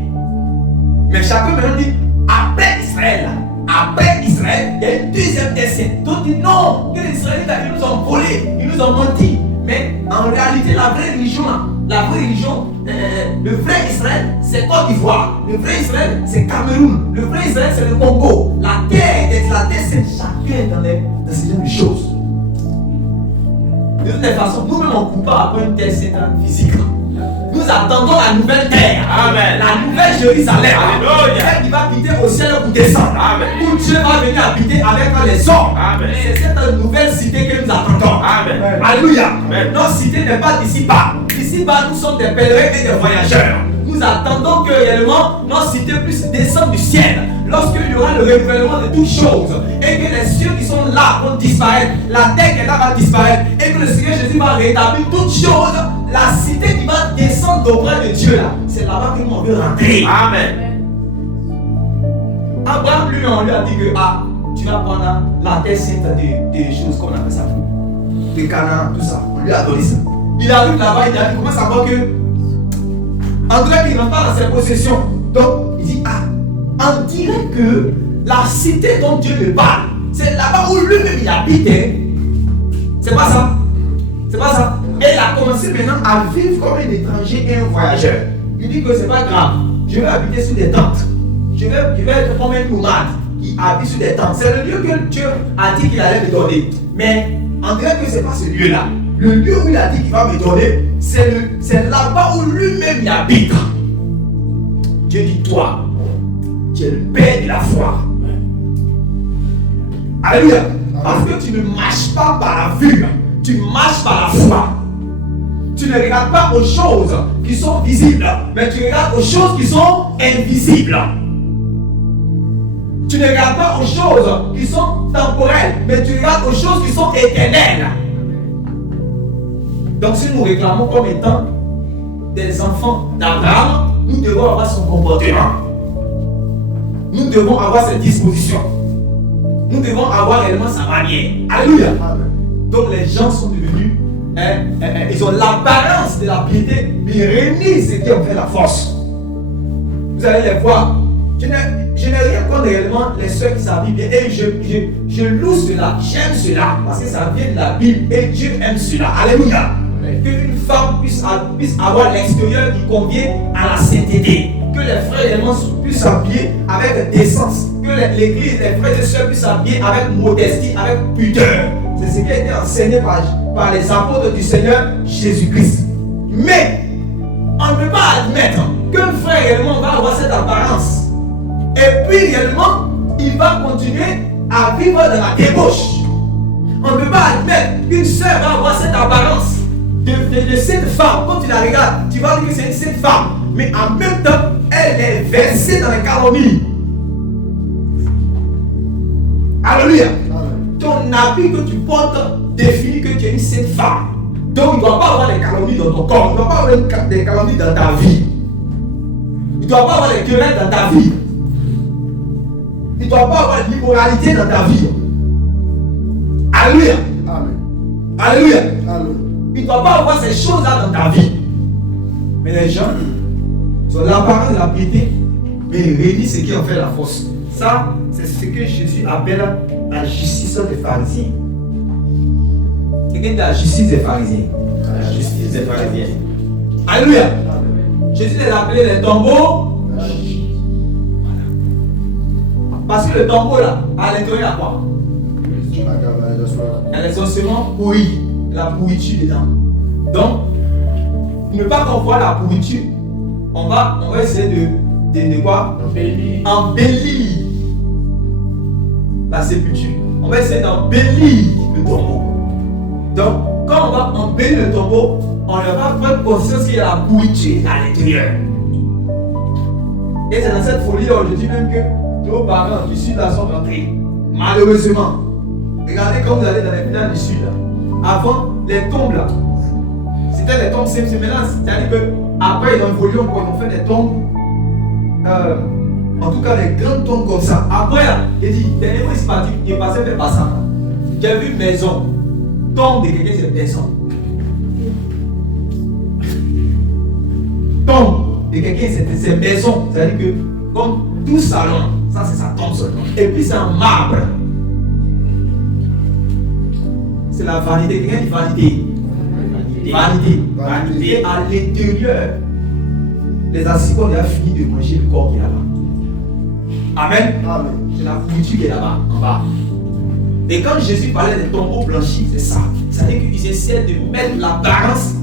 Mais chacun maintenant dit, après Israël là. Après Israël, il y a une deuxième terre sainte. D'autres disent non, que les Israélites ils nous ont volé, ils nous ont menti. Mais en réalité, la vraie religion, le vrai Israël, c'est Côte d'Ivoire. Le vrai Israël, c'est Cameroun. Le vrai Israël, c'est le Congo. La terre sainte, chacun dans ces mêmes choses. De toute façon, nous-mêmes, on ne coupe pas après une terre sainte physique. Nous attendons la nouvelle terre. Amen. La nouvelle Jérusalem. Celle qui va quitter au ciel pour descendre. Amen. Où Dieu va venir habiter avec les hommes. C'est cette nouvelle cité que nous attendons. Amen. Alléluia. Notre cité n'est pas d'ici-bas. Ici-bas, nous sommes des pèlerins et des voyageurs. Nous attendons que réellement notre cité puisse descendre du ciel. Lorsqu'il y aura le renouvellement de toutes choses et que les cieux qui sont là vont disparaître, la terre qui est là va disparaître et que le Seigneur Jésus va rétablir toutes choses, la cité qui va descendre auprès de Dieu là, c'est là-bas que nous on veut rentrer. Amen. Abraham lui on lui a dit que tu vas prendre la terre sainte des choses, comme on appelle ça, de Canaan, tout ça. On lui a donné ça. Il arrive là-bas, il commence à voir que André il ne rentre pas dans ses possessions. Donc il dit on dirait que la cité dont Dieu me parle, c'est là-bas où lui-même il habitait. C'est pas ça. C'est pas ça. Et il a commencé maintenant à vivre comme un étranger et un voyageur. Il dit que c'est pas grave. Je vais habiter sous des tentes. Je vais être comme un nomade qui habite sous des tentes. C'est le lieu que Dieu a dit qu'il allait me donner. Mais on dirait que c'est pas ce lieu-là. Le lieu où il a dit qu'il va me donner, c'est là-bas où lui-même il habite. Dieu dit toi. Tu es le père de la foi. Alléluia. Parce que tu ne marches pas par la vue, tu marches par la foi. Tu ne regardes pas aux choses qui sont visibles, mais tu regardes aux choses qui sont invisibles. Tu ne regardes pas aux choses qui sont temporelles, mais tu regardes aux choses qui sont éternelles. Donc si nous réclamons comme étant des enfants d'Abraham, nous devons avoir son comportement. Nous devons avoir cette disposition. Nous devons avoir réellement sa manière. Alléluia. Donc les gens sont devenus, ils ont l'apparence de la piété, mais ils réunissent ce qui en fait la force. Vous allez les voir. Je n'ai rien contre réellement les soeurs qui s'habillent bien. Et je loue cela, j'aime cela, parce que ça vient de la Bible et Dieu aime cela. Alléluia. Qu'une femme puisse avoir l'extérieur qui convient à la sainteté. Que les frères également puissent s'habiller avec décence. Que l'église, les frères et sœurs puissent s'habiller avec modestie, avec pudeur. C'est ce qui a été enseigné par les apôtres du Seigneur Jésus-Christ. Mais on ne peut pas admettre qu'un frère réellement va avoir cette apparence. Et puis réellement, il va continuer à vivre dans la débauche. On ne peut pas admettre qu'une sœur va avoir cette apparence de cette femme. Quand tu la regardes, tu vas dire que c'est une sainte femme. Mais en même temps, elle est versée dans les calomnies. Alléluia. Ton habit que tu portes définit que tu es une sainte femme. Donc il ne doit pas avoir des calomnies dans ton corps. Il ne doit pas avoir des calomnies dans ta vie. Il ne doit pas avoir des querelles dans ta vie. Il ne doit pas avoir de l'immoralité dans ta vie. Alléluia. Amen. Alléluia. Amen. Il ne doit pas avoir ces choses-là dans ta vie. Mais les gens, ils ont l'apparence de la piété, mais ils réalisent ce qui en fait la force. Ça, c'est ce que Jésus appelle la justice des pharisiens. Quelqu'un de la justice des pharisiens. La justice des pharisiens. Alléluia. Jésus les appelait les tombeaux. Parce que le tombeau là, à l'intérieur, il y a quoi? Il y a les ossements pourris, la pourriture dedans. Donc, ne pas qu'on voit la pourriture, on va essayer de quoi? Embellir la sépulture. On va essayer d'embellir le tombeau. Donc, quand on va embellir le tombeau, on va prendre conscience qu'il y a la pourriture à l'intérieur. Et c'est dans cette folie-là, je dis même que nos parents du sud là sont rentrés. Malheureusement. Regardez quand vous allez dans les villages du sud là. Avant, les tombes là, c'était les tombes simples. Maintenant, c'est-à-dire qu'après ils ont évolué encore, ils ont fait des tombes. En tout cas, des grandes tombes comme ça. Après là, il dit, dernièrement il est passé vers Passant. J'ai vu une maison. Tombe de quelqu'un, c'est maison. Tombe de quelqu'un, c'est maison. C'est-à-dire que, comme tout salon, ça c'est sa tombe seulement. Et puis c'est en marbre. C'est la vanité. Quelqu'un dit vanité. Vanité à l'intérieur. Les assis-qu'on a fini de manger le corps qui est là-bas. Amen. Amen. C'est la pourriture qui est là-bas, en bas. Et quand Jésus parlait des tombeaux blanchis, c'est ça. C'est-à-dire qu'ils essaient de mettre l'apparence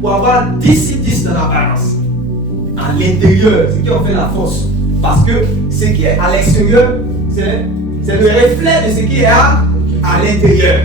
pour avoir 10 dans l'apparence. À l'intérieur, c'est ce qui en fait la force. Parce que ce qui est à l'extérieur, c'est le reflet de ce qui est à l'intérieur.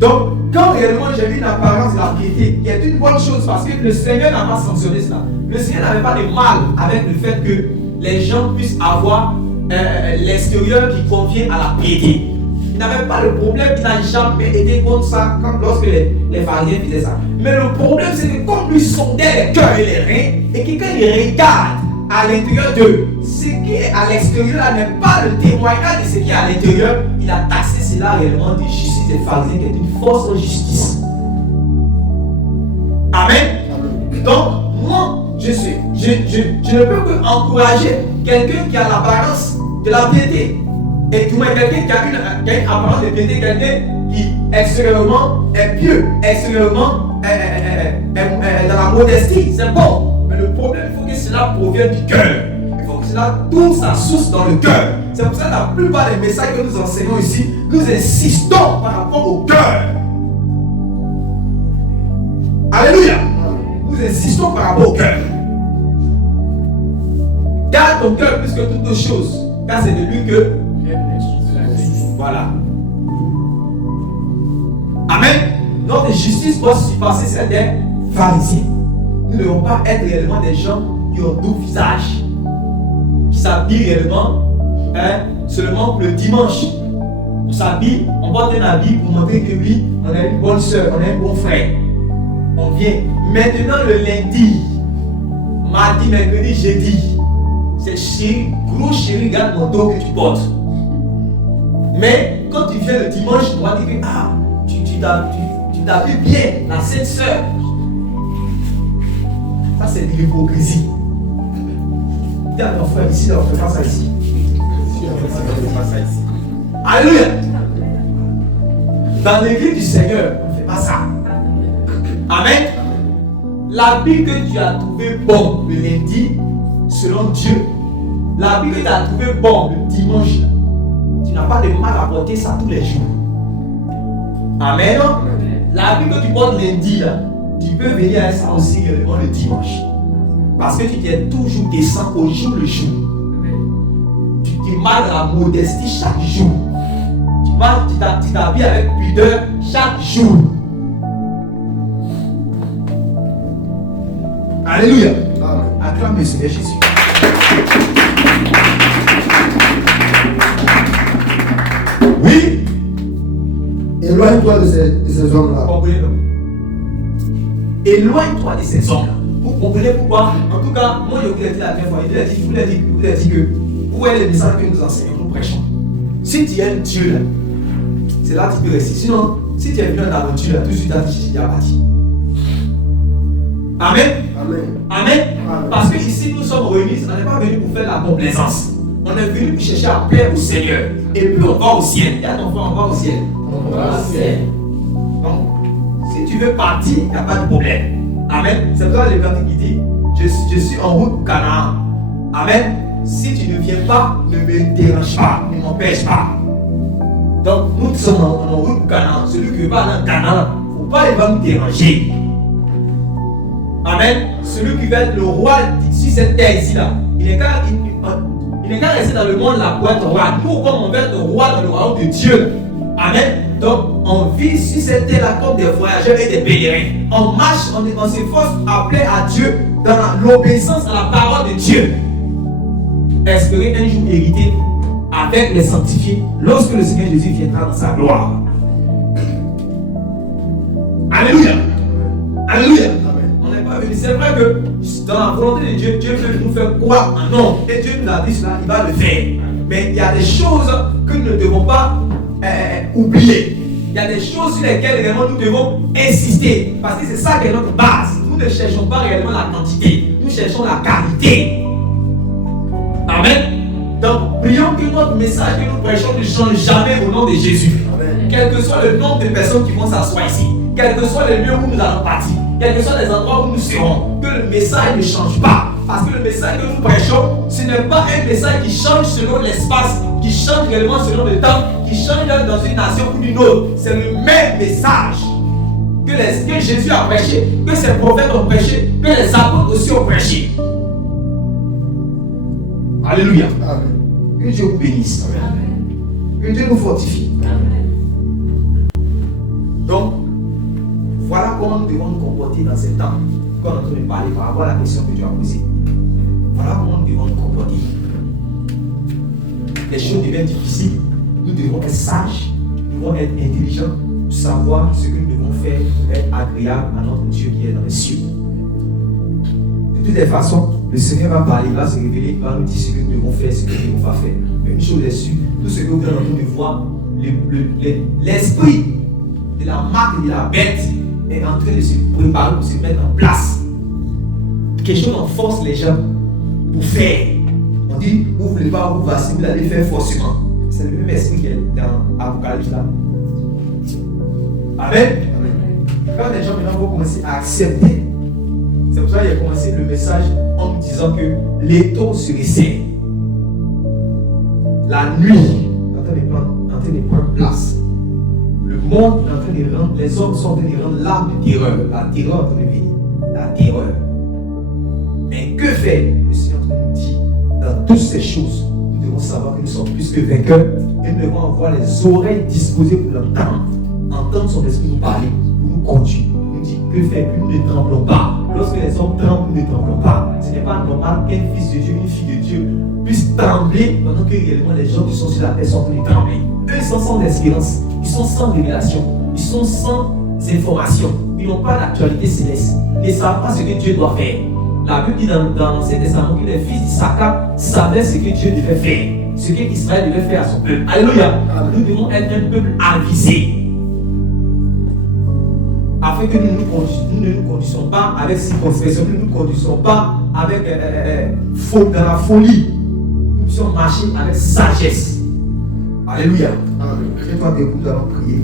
Donc, quand réellement j'ai vu une apparence de la piété, qui est une bonne chose parce que le Seigneur n'a pas sanctionné cela. Le Seigneur n'avait pas de mal avec le fait que les gens puissent avoir l'extérieur qui convient à la piété. Il n'avait pas le problème, il n'a jamais été contre ça lorsque les pharisiens faisaient ça. Mais le problème, c'est que comme lui sondait les cœurs et les reins, et que quand il regarde à l'intérieur de ce qui est à l'extérieur, n'est pas le témoignage de ce qui est à l'intérieur, il a taxé cela réellement de justice des pharisiens, qui est une fausse justice. Amen. Donc, moi, je ne peux que encourager quelqu'un qui a l'apparence de la piété. Et du moins quelqu'un qui a une apparence de piété, quelqu'un qui extérieurement est pieux, extérieurement est dans la modestie, c'est bon. Mais le problème, il faut que cela provienne du cœur. Il faut que cela trouve sa source dans le cœur. C'est pour ça que la plupart des messages que nous enseignons ici, nous insistons par rapport au cœur. Alléluia. Nous insistons par rapport au cœur. Garde ton cœur plus que toutes autres choses, car c'est de lui que. Voilà. Amen. Notre justice doit surpasser celle des pharisiens. Nous ne devons pas être réellement des gens qui ont deux visages, qui s'habillent réellement seulement le dimanche. On s'habille, on porte un habit pour montrer que oui, on a une bonne soeur, on a un bon frère. On vient. Maintenant le lundi, mardi, mercredi, jeudi, c'est chéri, gros chéri, regarde mon dos que tu portes. Mais quand tu viens le dimanche, on va dire que tu t'habilles bien, la sainte sœur. Ça c'est de l'hypocrisie. Dis à ton frère ici, on ne fait pas ça ici. Alléluia. Dans l'église du Seigneur, on ne fait pas ça. Amen. L'habit que tu as trouvé bon le lundi, selon Dieu, l'habit que tu as trouvé bon le dimanche, tu n'as pas de mal à porter ça tous les jours. Amen. L'habit que tu portes lundi, là, tu peux venir à ça aussi le dimanche. Parce que tu t'es toujours décent au jour le jour. Tu t'émales la modestie chaque jour. Tu t'habilles avec pudeur chaque jour. Alléluia. Acclame le Seigneur Jésus. Oui. Éloigne-toi de ces hommes-là. Comprenez-le. Éloigne-toi de ces hommes-là. Vous comprenez pourquoi? En tout cas, moi, je vous l'ai dit la dernière fois, je vous l'ai dit que où est le message que nous enseignons, nous prêchons. Si tu aimes Dieu, là, c'est là que tu peux rester. Sinon, si tu es venu en aventure, là, tout de suite, tu as parti. Amen. Amen. Amen. Parce que ici, nous sommes réunis, on n'est pas venu pour faire la complaisance. On est venu pour chercher à plaire au Seigneur. Et puis on va au ciel. Il y a ton frère, on va au ciel. On va au ciel. Donc, si tu veux partir, il n'y a pas de problème. Amen. C'est pour ça que l'Évangile qui dit, je suis en route pour Canaan. Amen. Si tu ne viens pas, ne me dérange pas, ne m'empêche pas. Donc, nous sommes en route pour Canaan. Celui qui veut pas aller en Canaan, il ne faut pas, il va nous déranger. Amen. Celui qui va être le roi sur cette terre ici, là, il n'est qu'à rester dans le monde là pour être roi. Nous, comme on veut être roi dans le royaume de Dieu. Amen. Donc, on vit sur cette terre là comme des voyageurs et des pèlerins. On marche, on s'efforce à plaire à Dieu dans l'obéissance à la parole de Dieu. Espérer un jour hériter avec les sanctifiés lorsque le Seigneur Jésus viendra dans sa gloire. Alléluia. Alléluia. On n'est pas venu. C'est vrai que dans la volonté de Dieu, Dieu veut nous faire croire en non. Et Dieu nous a dit cela, il va le faire. Mais il y a des choses que nous ne devons pas oublier. Il y a des choses sur lesquelles réellement nous devons insister. Parce que c'est ça qui est notre base. Nous ne cherchons pas réellement la quantité. Nous cherchons la qualité. Amen. Donc, prions que notre message que nous prêchons ne change jamais au nom de Jésus. Amen. Quel que soit le nombre de personnes qui vont s'asseoir ici, quel que soit le lieu où nous allons partir, quels que soient les endroits où nous serons, que le message ne change pas. Parce que le message que nous prêchons, ce n'est pas un message qui change selon l'espace, qui change réellement selon le temps, qui change dans une nation ou d'une autre. C'est le même message que Jésus a prêché, que ses prophètes ont prêché, que les apôtres aussi ont prêché. Alléluia. Amen. Que Dieu vous bénisse. Amen. Que Dieu nous fortifie. Amen. Donc, voilà comment nous devons nous comporter dans ces temps. Quand on est en train de parler par rapport à la question que tu as posée. Voilà comment nous devons nous comporter. Les choses deviennent difficiles. Nous devons être sages. Nous devons être intelligents. Savoir ce que nous devons faire pour être agréable à notre Dieu qui est dans les cieux. De toutes les façons, le Seigneur va parler, va se révéler, va nous dire ce que nous devons faire, ce que nous ne devons pas faire. Mais une chose est sûre, tout ce que vous êtes en train de voir, l'esprit de la marque et de la bête est en train de se préparer pour se mettre en place. Quelque chose en force les gens pour faire. On dit, vous ne voulez pas vous vacciner, vous allez faire forcément. C'est le même esprit qui est dans Apocalypse là. Amen. Quand les gens maintenant vont commencer à accepter, c'est pour ça qu'il a commencé le message en me disant que l'étau se resserre. La nuit est en train de prendre place. Le monde est en train de rendre, les hommes sont en train de rendre l'arme de terreur. La terreur est en train de venir. La terreur. Mais que faire? Le Seigneur nous dit, dans toutes ces choses, nous devons savoir que nous sommes plus que vainqueurs et nous devons avoir les oreilles disposées pour l'entendre. Entendre son esprit nous parler, pour nous conduire. Nous dit que faire? Nous ne tremblons pas. Lorsque les hommes tremblent, nous ne tremblons pas. Ce n'est pas normal qu'un fils de Dieu, une fille de Dieu puisse trembler pendant que réellement les gens qui sont sur la terre sont en train de trembler. Eux, ils sont sans espérance, ils sont sans révélation, ils sont sans information, ils n'ont pas d'actualité céleste, ils ne savent pas ce que Dieu doit faire. La Bible dit dans l'Ancien Testament que les fils d'Issachar savaient ce que Dieu devait faire, ce qu'Israël devait faire à son peuple. Alléluia. Nous devons être un peuple avisé. Afin que nous ne nous conduisons pas avec circonspection, nous ne nous conduisons pas avec dans la folie. Nous puissions marcher avec sagesse. Alléluia. Amen. Et toi, debout, nous allons prier.